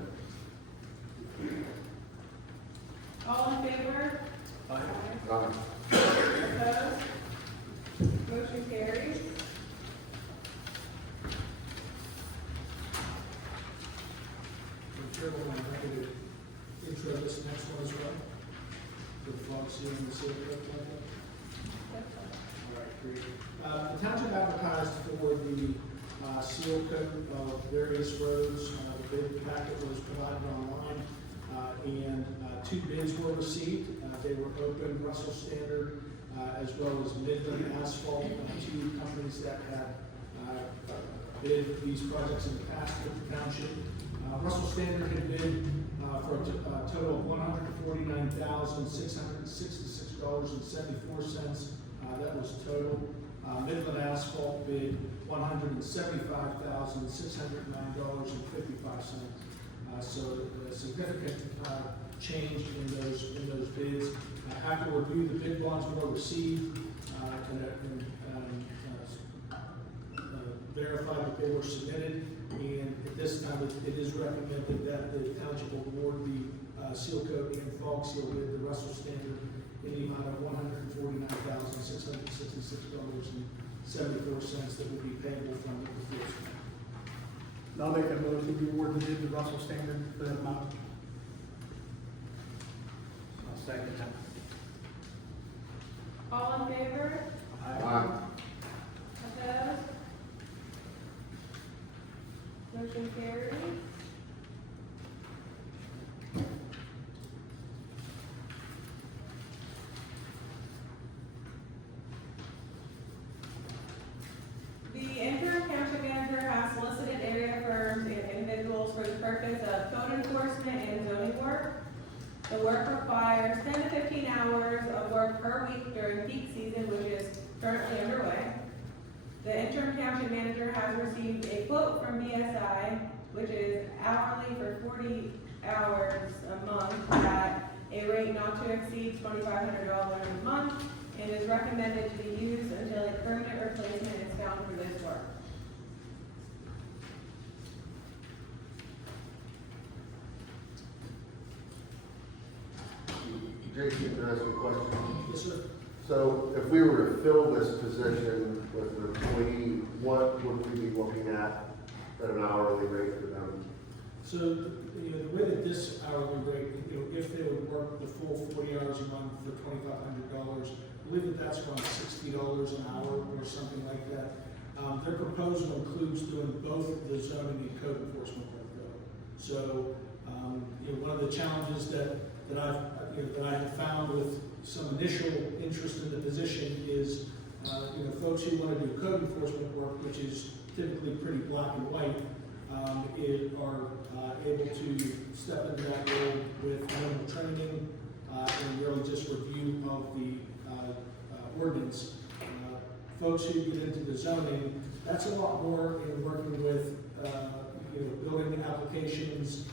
All in favor? Aye. Aye. Opposed? Motion carries. Chairman, I'm happy to intro this next one as well. The folks here in the city. All right, great. The township advertised for the seal coat of various roads. The bid packet was provided online, and two bids were received. They were open, Russell Standard, as well as Midland Asphalt, two companies that have bid these projects in the past with the township. Russell Standard had bid for a total of $149,666.74. That was total. Midland Asphalt bid $175,609.55. So a significant change in those bids. After review, the bid bonds were received and verified that they were submitted. And at this time, it is recommended that the township award the seal coat and fog seal bid, the Russell Standard, in the amount of $149,666.74 that will be payable from the fields. I'll make a motion to award the bid to Russell Standard for that amount. Second. All in favor? Aye. Opposed? Motion carried. The interim township manager has solicited area firms and individuals for the purpose of code enforcement and zoning work. The work requires 10 to 15 hours of work per week during peak season, which is currently underway. The interim township manager has received a quote from BSI, which is hourly for 40 hours a month at a rate not to exceed $2,500 a month, and is recommended to be used until a permanent replacement is found for this work. Jason, can I ask you a question? Yes, sir. So if we were to fill this position with an employee, what would we be looking at an hourly rate for them? So, the way that this hourly rate, if they would work the full 40 hours a month for $2,500, I believe that that's around $60 an hour or something like that. Their proposal includes doing both the zoning and code enforcement work though. So, one of the challenges that I have found with some initial interest in the position is, folks who want to do code enforcement work, which is typically pretty black and white, are able to step into that role with minimal training and really just review of the ordinance. Folks who get into the zoning, that's a lot more in working with building applications,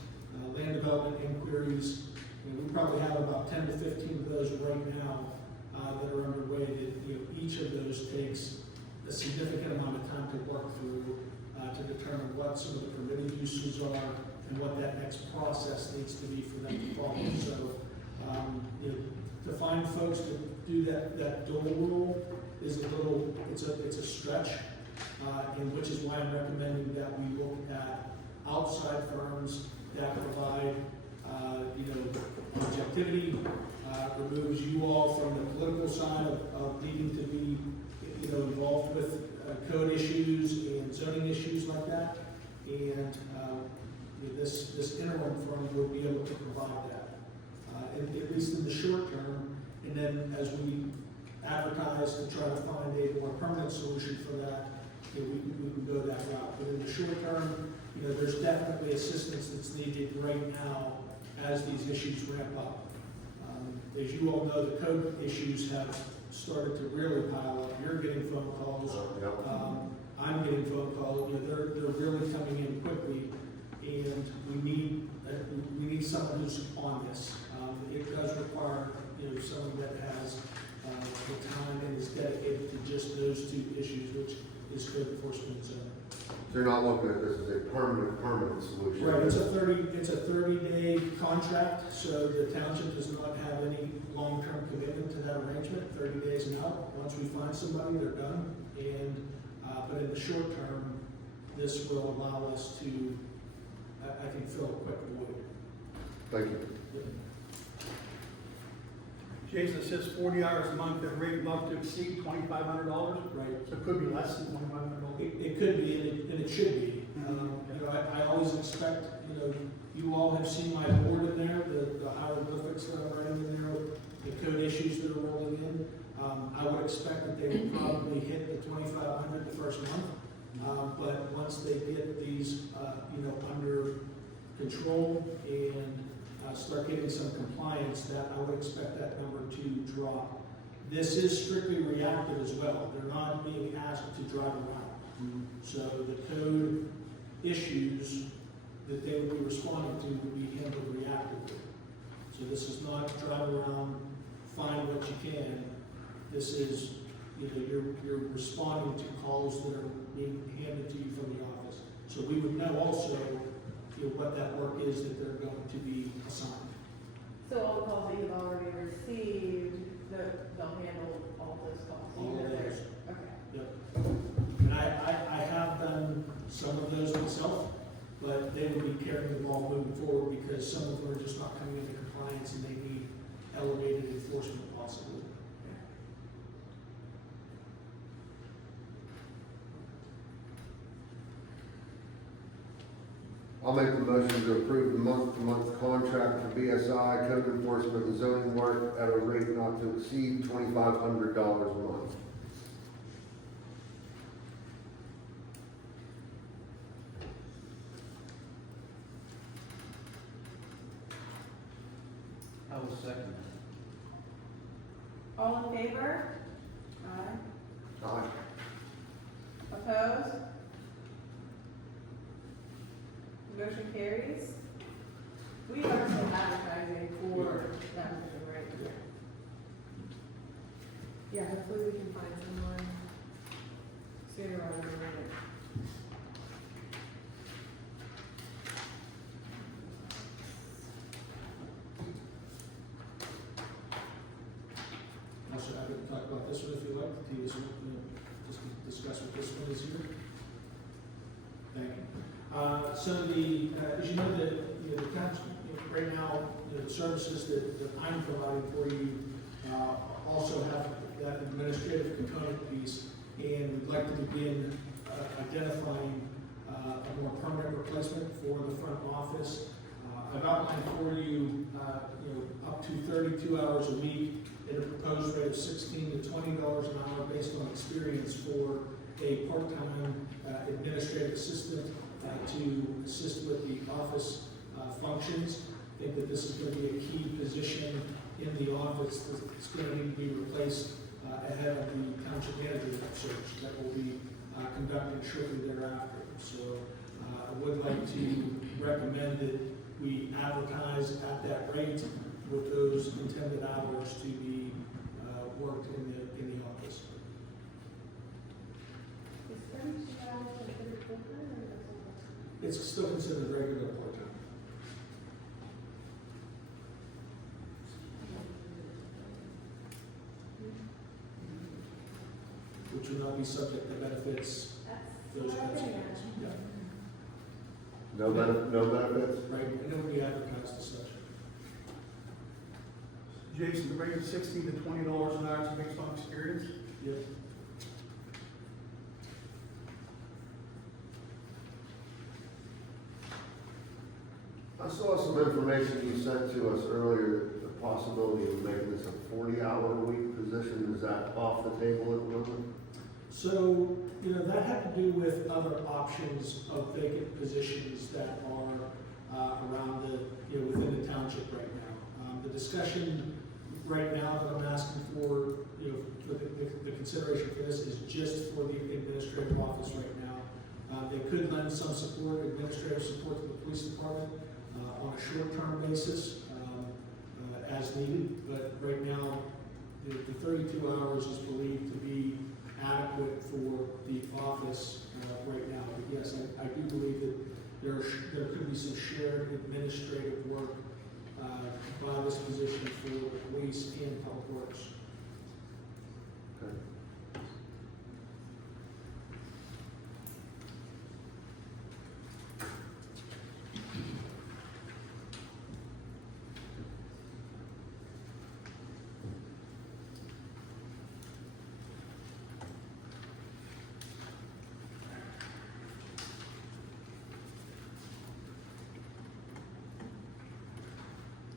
land development inquiries. We probably have about 10 to 15 of those right now that are underway. That each of those takes a significant amount of time to work through to determine what some of the permitted uses are and what that next process needs to be for them to follow. So, to find folks to do that dual role is it's a stretch, and which is why I'm recommending that we look at outside firms that provide objectivity, removes you all from the political side of needing to be, involved with code issues and zoning issues like that. And this interim firm will be able to provide that, at least in the short term. And then as we advertise to try to find a more permanent solution for that, we can go that route. But in the short term, there's definitely assistance that's needed right now as these issues ramp up. As you all know, the code issues have started to really pile up. You're getting phone calls. I'm getting phone calls. They're really coming in quickly, and we need someone who's on this. It does require someone that has the time and is dedicated to just those two issues, which is code enforcement and zoning. So you're not looking at this as a permanent solution? Right, it's a 30-day contract, so the township does not have any long-term commitment to that arrangement, 30 days and out. Once we find somebody, they're done. And, but in the short term, this will allow us to, I think, fill a quick void. Thank you. Jason, it says 40 hours a month at a rate not to exceed $2,500. Right. So it could be less than $2,500. It could be, and it should be. I always expect, you all have seen my board in there, the hieroglyphics that I'm writing in there, the code issues that are rolling in. I would expect that they would probably hit the 2,500 the first month. But once they get these, under control and start getting some compliance, that I would expect that number to drop. This is strictly reactive as well. They're not being asked to drive around. So the code issues that they would be responding to would be handled reactively. So this is not drive around, find what you can. This is, you're responding to calls that are being handed to you from the office. So we would know also, what that work is that they're going to be assigned. So all the calls that you've already received, they'll handle all those calls? All of those. Okay. Yep. And I have done some of those myself, but they would be carrying the ball moving forward because some of them are just not coming into compliance and they need elevated enforcement possible. I'll make the motion to approve the month-to-month contract for BSI code enforcement and zoning work at a rate not to exceed $2,500 a month. I will second All in favor? Aye. Aye. Opposed? Motion carries. We are still advertising for that movie, right? Yeah, hopefully we can find someone sooner rather than later. Also, I can talk about this one if you like, the previous one, just to discuss what this one is here. Thank you. So as you know, the township, right now, the services that I'm providing for you, also have that administrative component piece, and we'd like to begin, identifying, a more permanent replacement for the front office. I've outlined for you, up to 32 hours a week at a proposed rate of $16 to $20 an hour based on experience for a part-time administrative assistant to assist with the office functions. I think that this is going to be a key position in the office that's going to need to be replaced ahead of the township manager search that will be conducted shortly thereafter. So I would like to recommend that we advertise at that rate with those intended hours to be worked in the office. Is 32 hours considered full-time or is it full-time? It's still considered regular part-time. Which will not be subject to benefits, those That's what I types of think. things. Yeah. No benefits? Right, and it will be advertised as such. Jason, the rate of $16 to $20 an hour is based on experience. Yep. I saw some information you sent to us earlier, the possibility of making this a 40-hour-a-week position. Is that off the table at the moment? So, that had to do with other options of vacant positions that are around within the township right now. The discussion right now that I'm asking for, for the consideration for this is just for the administrative office right now. They could lend some support, administrative support to the police department on a short-term basis as needed, but right now, the 32 hours is believed to be adequate for the office right now. But yes, I do believe that there could be some shared administrative work by this position for the police and public works. Okay.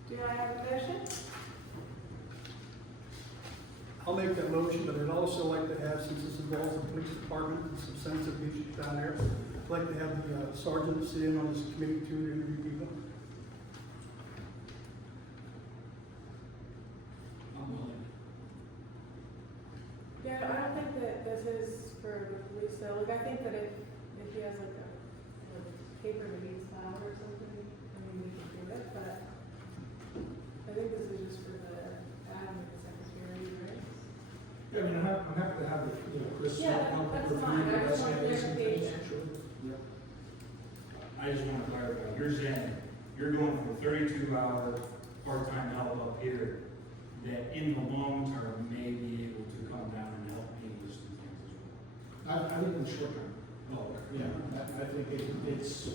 Do I have a motion? I'll make that motion, but I'd also like to have, since this involves the police department and some sensitive issues down there, I'd like to have the sergeant sit in on this committee too to interview people. I'm willing. Yeah, I don't think that this is for the police though. Like, I think that if he has like a paper that needs file or something, I mean, we can do it, but I think this is just for the admin secretary, right? Yeah, I mean, I'm happy to have, Chris Yeah, help that's review fine. the I just want resumes and things. clarification. Sure. Yeah. I just want to clarify, you're saying, you're going for 32-hour part-time help up here, that in the long term may be able to come down and help me with some things as well. I think in the short term. Oh, Yeah, I think it's,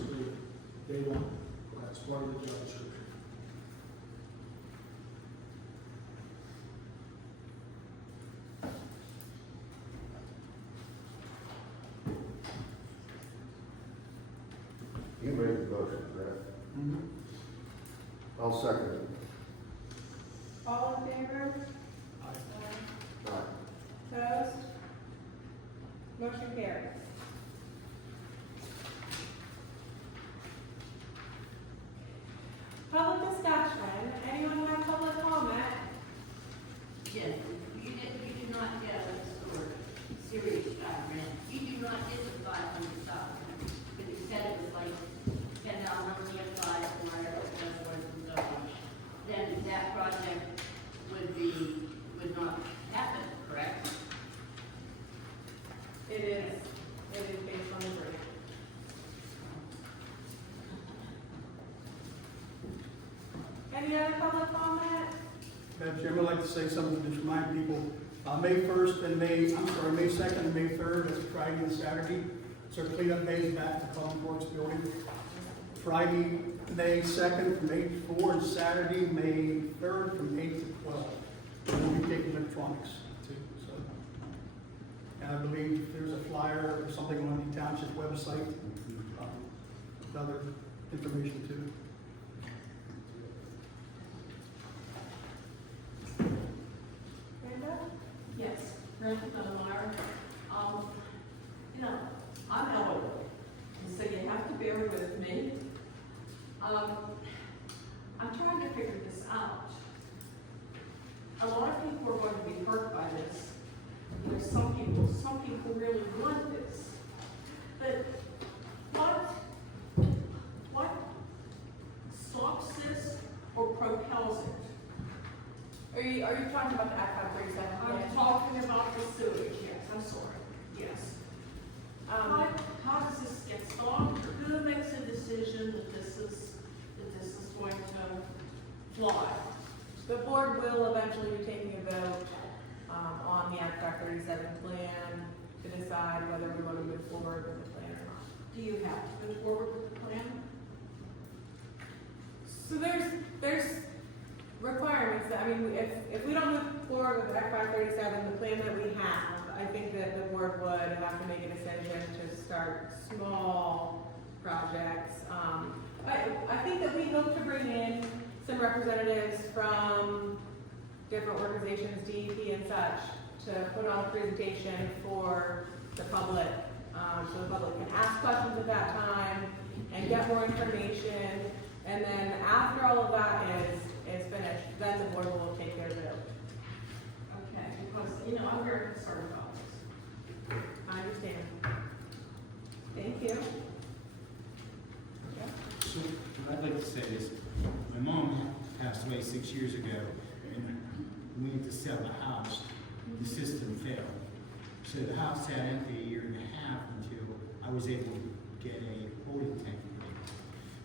they want, that's part of the job description. made the motion, correct? I'll second it. All in favor? Aye. Opposed? Motion carries. Public discussion, anyone have public comment? Yes, you do not get a store, serious rent. You do not get the $500. But you said it was like $10 on the inside or whatever it was and so on. Then that project would not happen, correct? It is based on the grant. Any other public comment? Madam Chairman, I'd like to say something to just remind people, May 2nd and May 3rd, that's Friday and Saturday. So cleanup days back at the Public Works Building. Friday, May 2nd from 8 to 4, and Saturday, May 3rd from 8 to 12. We'll be taking electronics too, so. And I believe there's a flyer or something on the Township website, with other information too. Brenda? Yes, Brenda Meyer. You know, I'm elderly, and so you have to bear with me. I'm trying to figure this out. A lot of people are going to be hurt by this. You know, some people really want this. But what stops this or propels it? Are you talking about the Act 537? I'm talking about the sewage, yes, I'm sorry, yes. How does this get stopped? Who makes a decision that this is going to fly? The board will eventually be taking a vote on the Act 537 plan to decide whether we want to move forward with the plan or not. Do you have to move forward with the plan? So there's requirements that, I mean, if we don't move forward with Act 537, the plan that we have, I think that the board would have to make a decision to start small projects. I think that we hope to bring in some representatives from different organizations, DEP and such, to put on a presentation for the public, so the public can ask questions at that time and get more information. And then after all of that is finished, then the board will take their vote. Okay, because, you know, I'm very concerned about this. I understand. Thank you. So, what I'd like to say is, my mom passed away 6 years ago, and we went to sell the house. The system failed. So the house sat empty a year and a half until I was able to get a holding tank.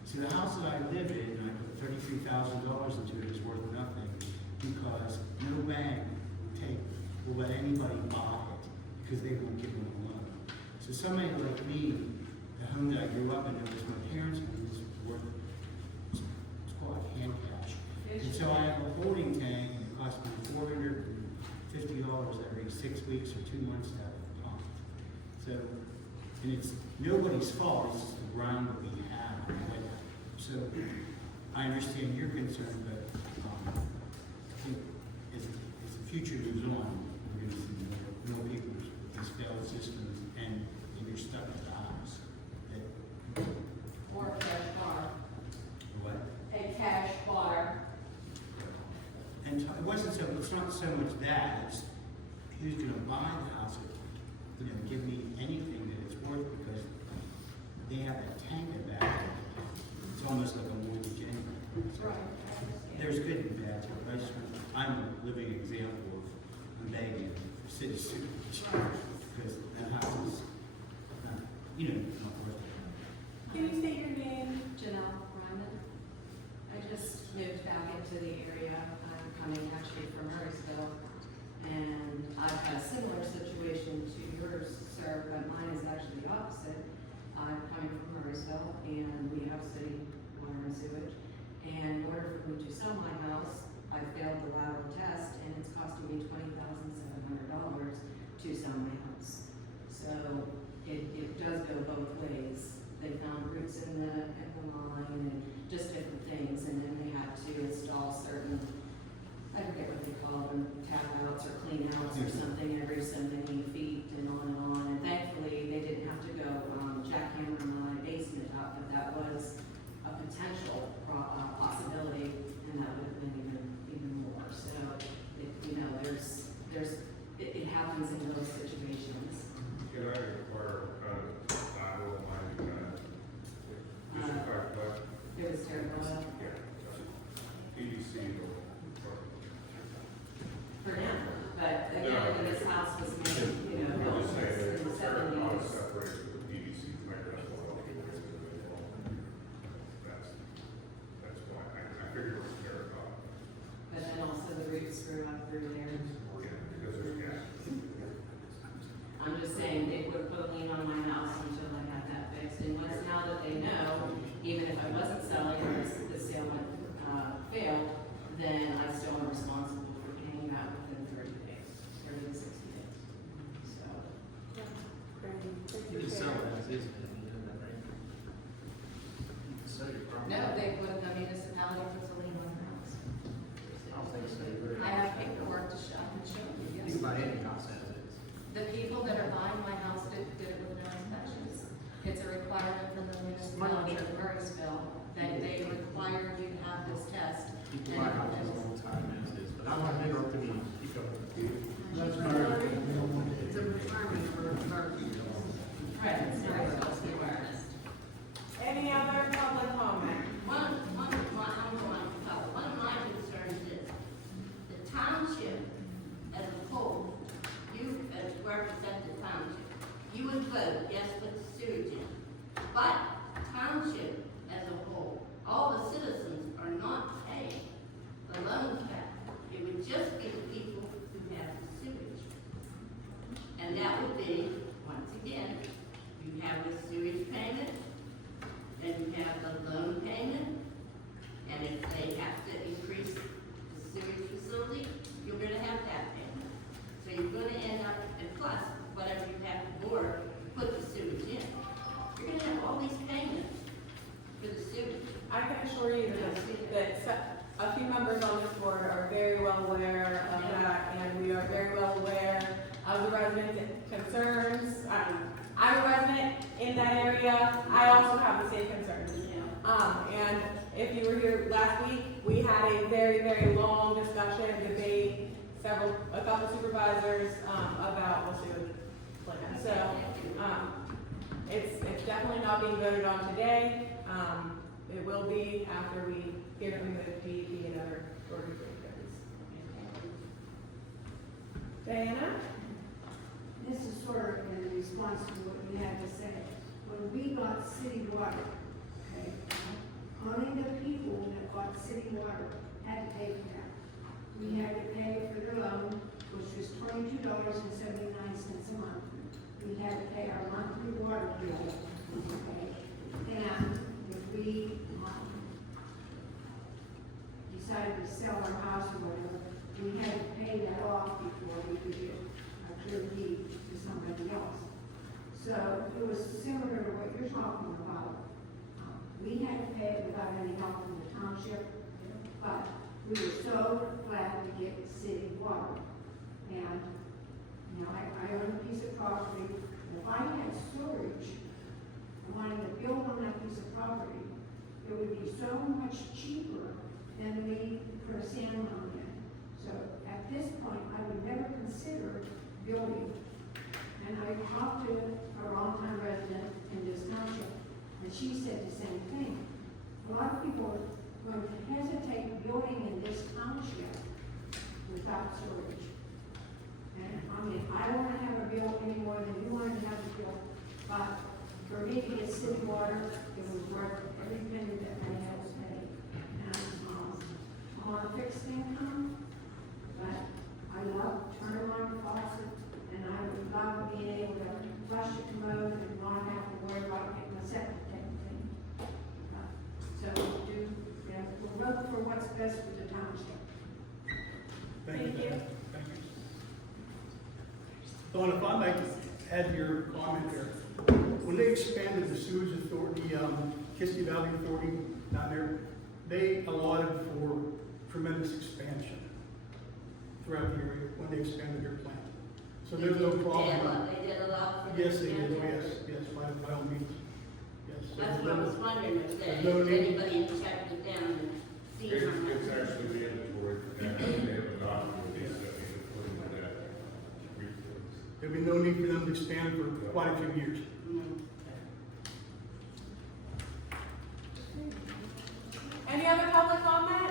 So the house that I live in, I put $33,000 into it, is worth nothing because no bank will let anybody buy it because they won't give them a loan. So somebody like me, the home that I grew up in, it was my parents' home, was worth, it's called hand cash. And so I have a holding tank, and it cost me $450 every 6 weeks or 2 months to have it pumped. So, and it's nobody's fault, it's just the ground that we have. So I understand your concern, but I think as the future moves on, we're going to see more people with these failed systems, and you're stuck at the house. Or a cash bar. What? A cash bar. And it wasn't so. It's not so much that. It's who's going to buy the house. Give me anything that it's worth because they have a tank in the back. It's almost like a mortgage anyway. So Right. there's good and bad to it. I'm a living example of I'm begging for city sewage because that house is not, not worth it. Can you state your name? Janelle Ryman. I just moved back into the area. I'm coming actually from Murraysville. And I've had a similar situation to yours, sir, but mine is actually the opposite. I'm coming from Murraysville and we have city water and sewage. And in order for me to sell my house, I failed the lateral test and it's costing me $20,700 to sell my house. So it does go both ways. They found roots in the potential possibility, and that would have been even more. So, it happens in those situations. Can I inquire what kind of lateral line you got? Just to clarify. It was terrible. Yeah. PVC or. For now, but again, when this house was made, I'm built just saying, in the there's a certain amount of 70s. separation with PVC pipe, that's why that's why, I figured it was terracotta, But then also the roots grew up through there. because there's gas. I'm just saying, they would put a lien on my house until I had that fixed, and once now that they know, even if I wasn't selling or the sale went, failed, then I still am responsible for paying that within 30 days, 30 to 60 days. So, You can sell it as is, but you know that, right? You can sell your property. no, they put, the municipality puts a lien on the house. I don't think so. I have paperwork to show, you, yes. Think about any house as is. The people that are buying my house did it with no inspections. It's a requirement from the municipality of Murraysville that they require you to have this test. People buy houses all the time as is, but I'm not interrupting you. Keep going. That's Murray. It's a requirement for. Right, it's not supposed to be awareness. Any other public comment? One of my concerns is the township as a whole, you as represent the township, you would vote yes with the sewage in. But township as a whole, all the citizens are not paying the loan cap. It would just be the people who have the sewage. And that would be, once again, you have the sewage payment, then you have the loan payment, and if they have to increase the sewage facility, you're gonna have that payment. So you're gonna end up, and plus, whatever you have more, to put the sewage in. You're gonna have all these payments for the sewage. I can assure you that a few members on this board are very well aware of that, and we are very well aware of the resident concerns. I'm a resident in that area. I also have the same concerns. And if you were here last week, we had a very, very long discussion, debate, a couple supervisors, about the sewage plan. So, it's definitely not being voted on today. It will be after we hear from the DEP and other organizations. Diana? This is sort of in response to what you had to say. When we got city water, okay, only the people that got city water had to pay for that. We had to pay for their loan, which was $22.79 a month. We had to pay our monthly water bill, okay? And if we decided to sell our house or whatever, we had to pay that off before we could get a clear deed to somebody else. So it was similar to what you're talking about. We had to pay it without any help from the township, but we were so glad to get city water. And, I own a piece of property, and if I had storage, and wanted to build on that piece of property, it would be so much cheaper than we put a sand mine in. So at this point, I would never consider building. And I talked to a longtime resident in this township, and she said the same thing. A lot of people are going to hesitate building in this township without storage. And I don't want to have a bill any more than you wanted to have a bill, but for me to get city water, it was worth every penny that I had to pay. And I'm on a fixed income, but I love turning on the faucet, and I would love being able to flush the commode and not have to worry about getting a septic tank thing. So we'll look for what's best for the township. Thank you. Thank you. Dawn, if I might add your comment there. When they expanded the sewage authority, Kiski Valley Authority down there, they allotted for tremendous expansion throughout the area when they expanded their plant. So there's no problem. They did a lot for Yes, they did, expansion. yes, by all means. Yes. That's what I was wondering, if There's there's no need. anybody in stand. It's actually mandatory, and they have a document that they according to that. There'd be no need for them to expand for quite a few years. Any other public comment?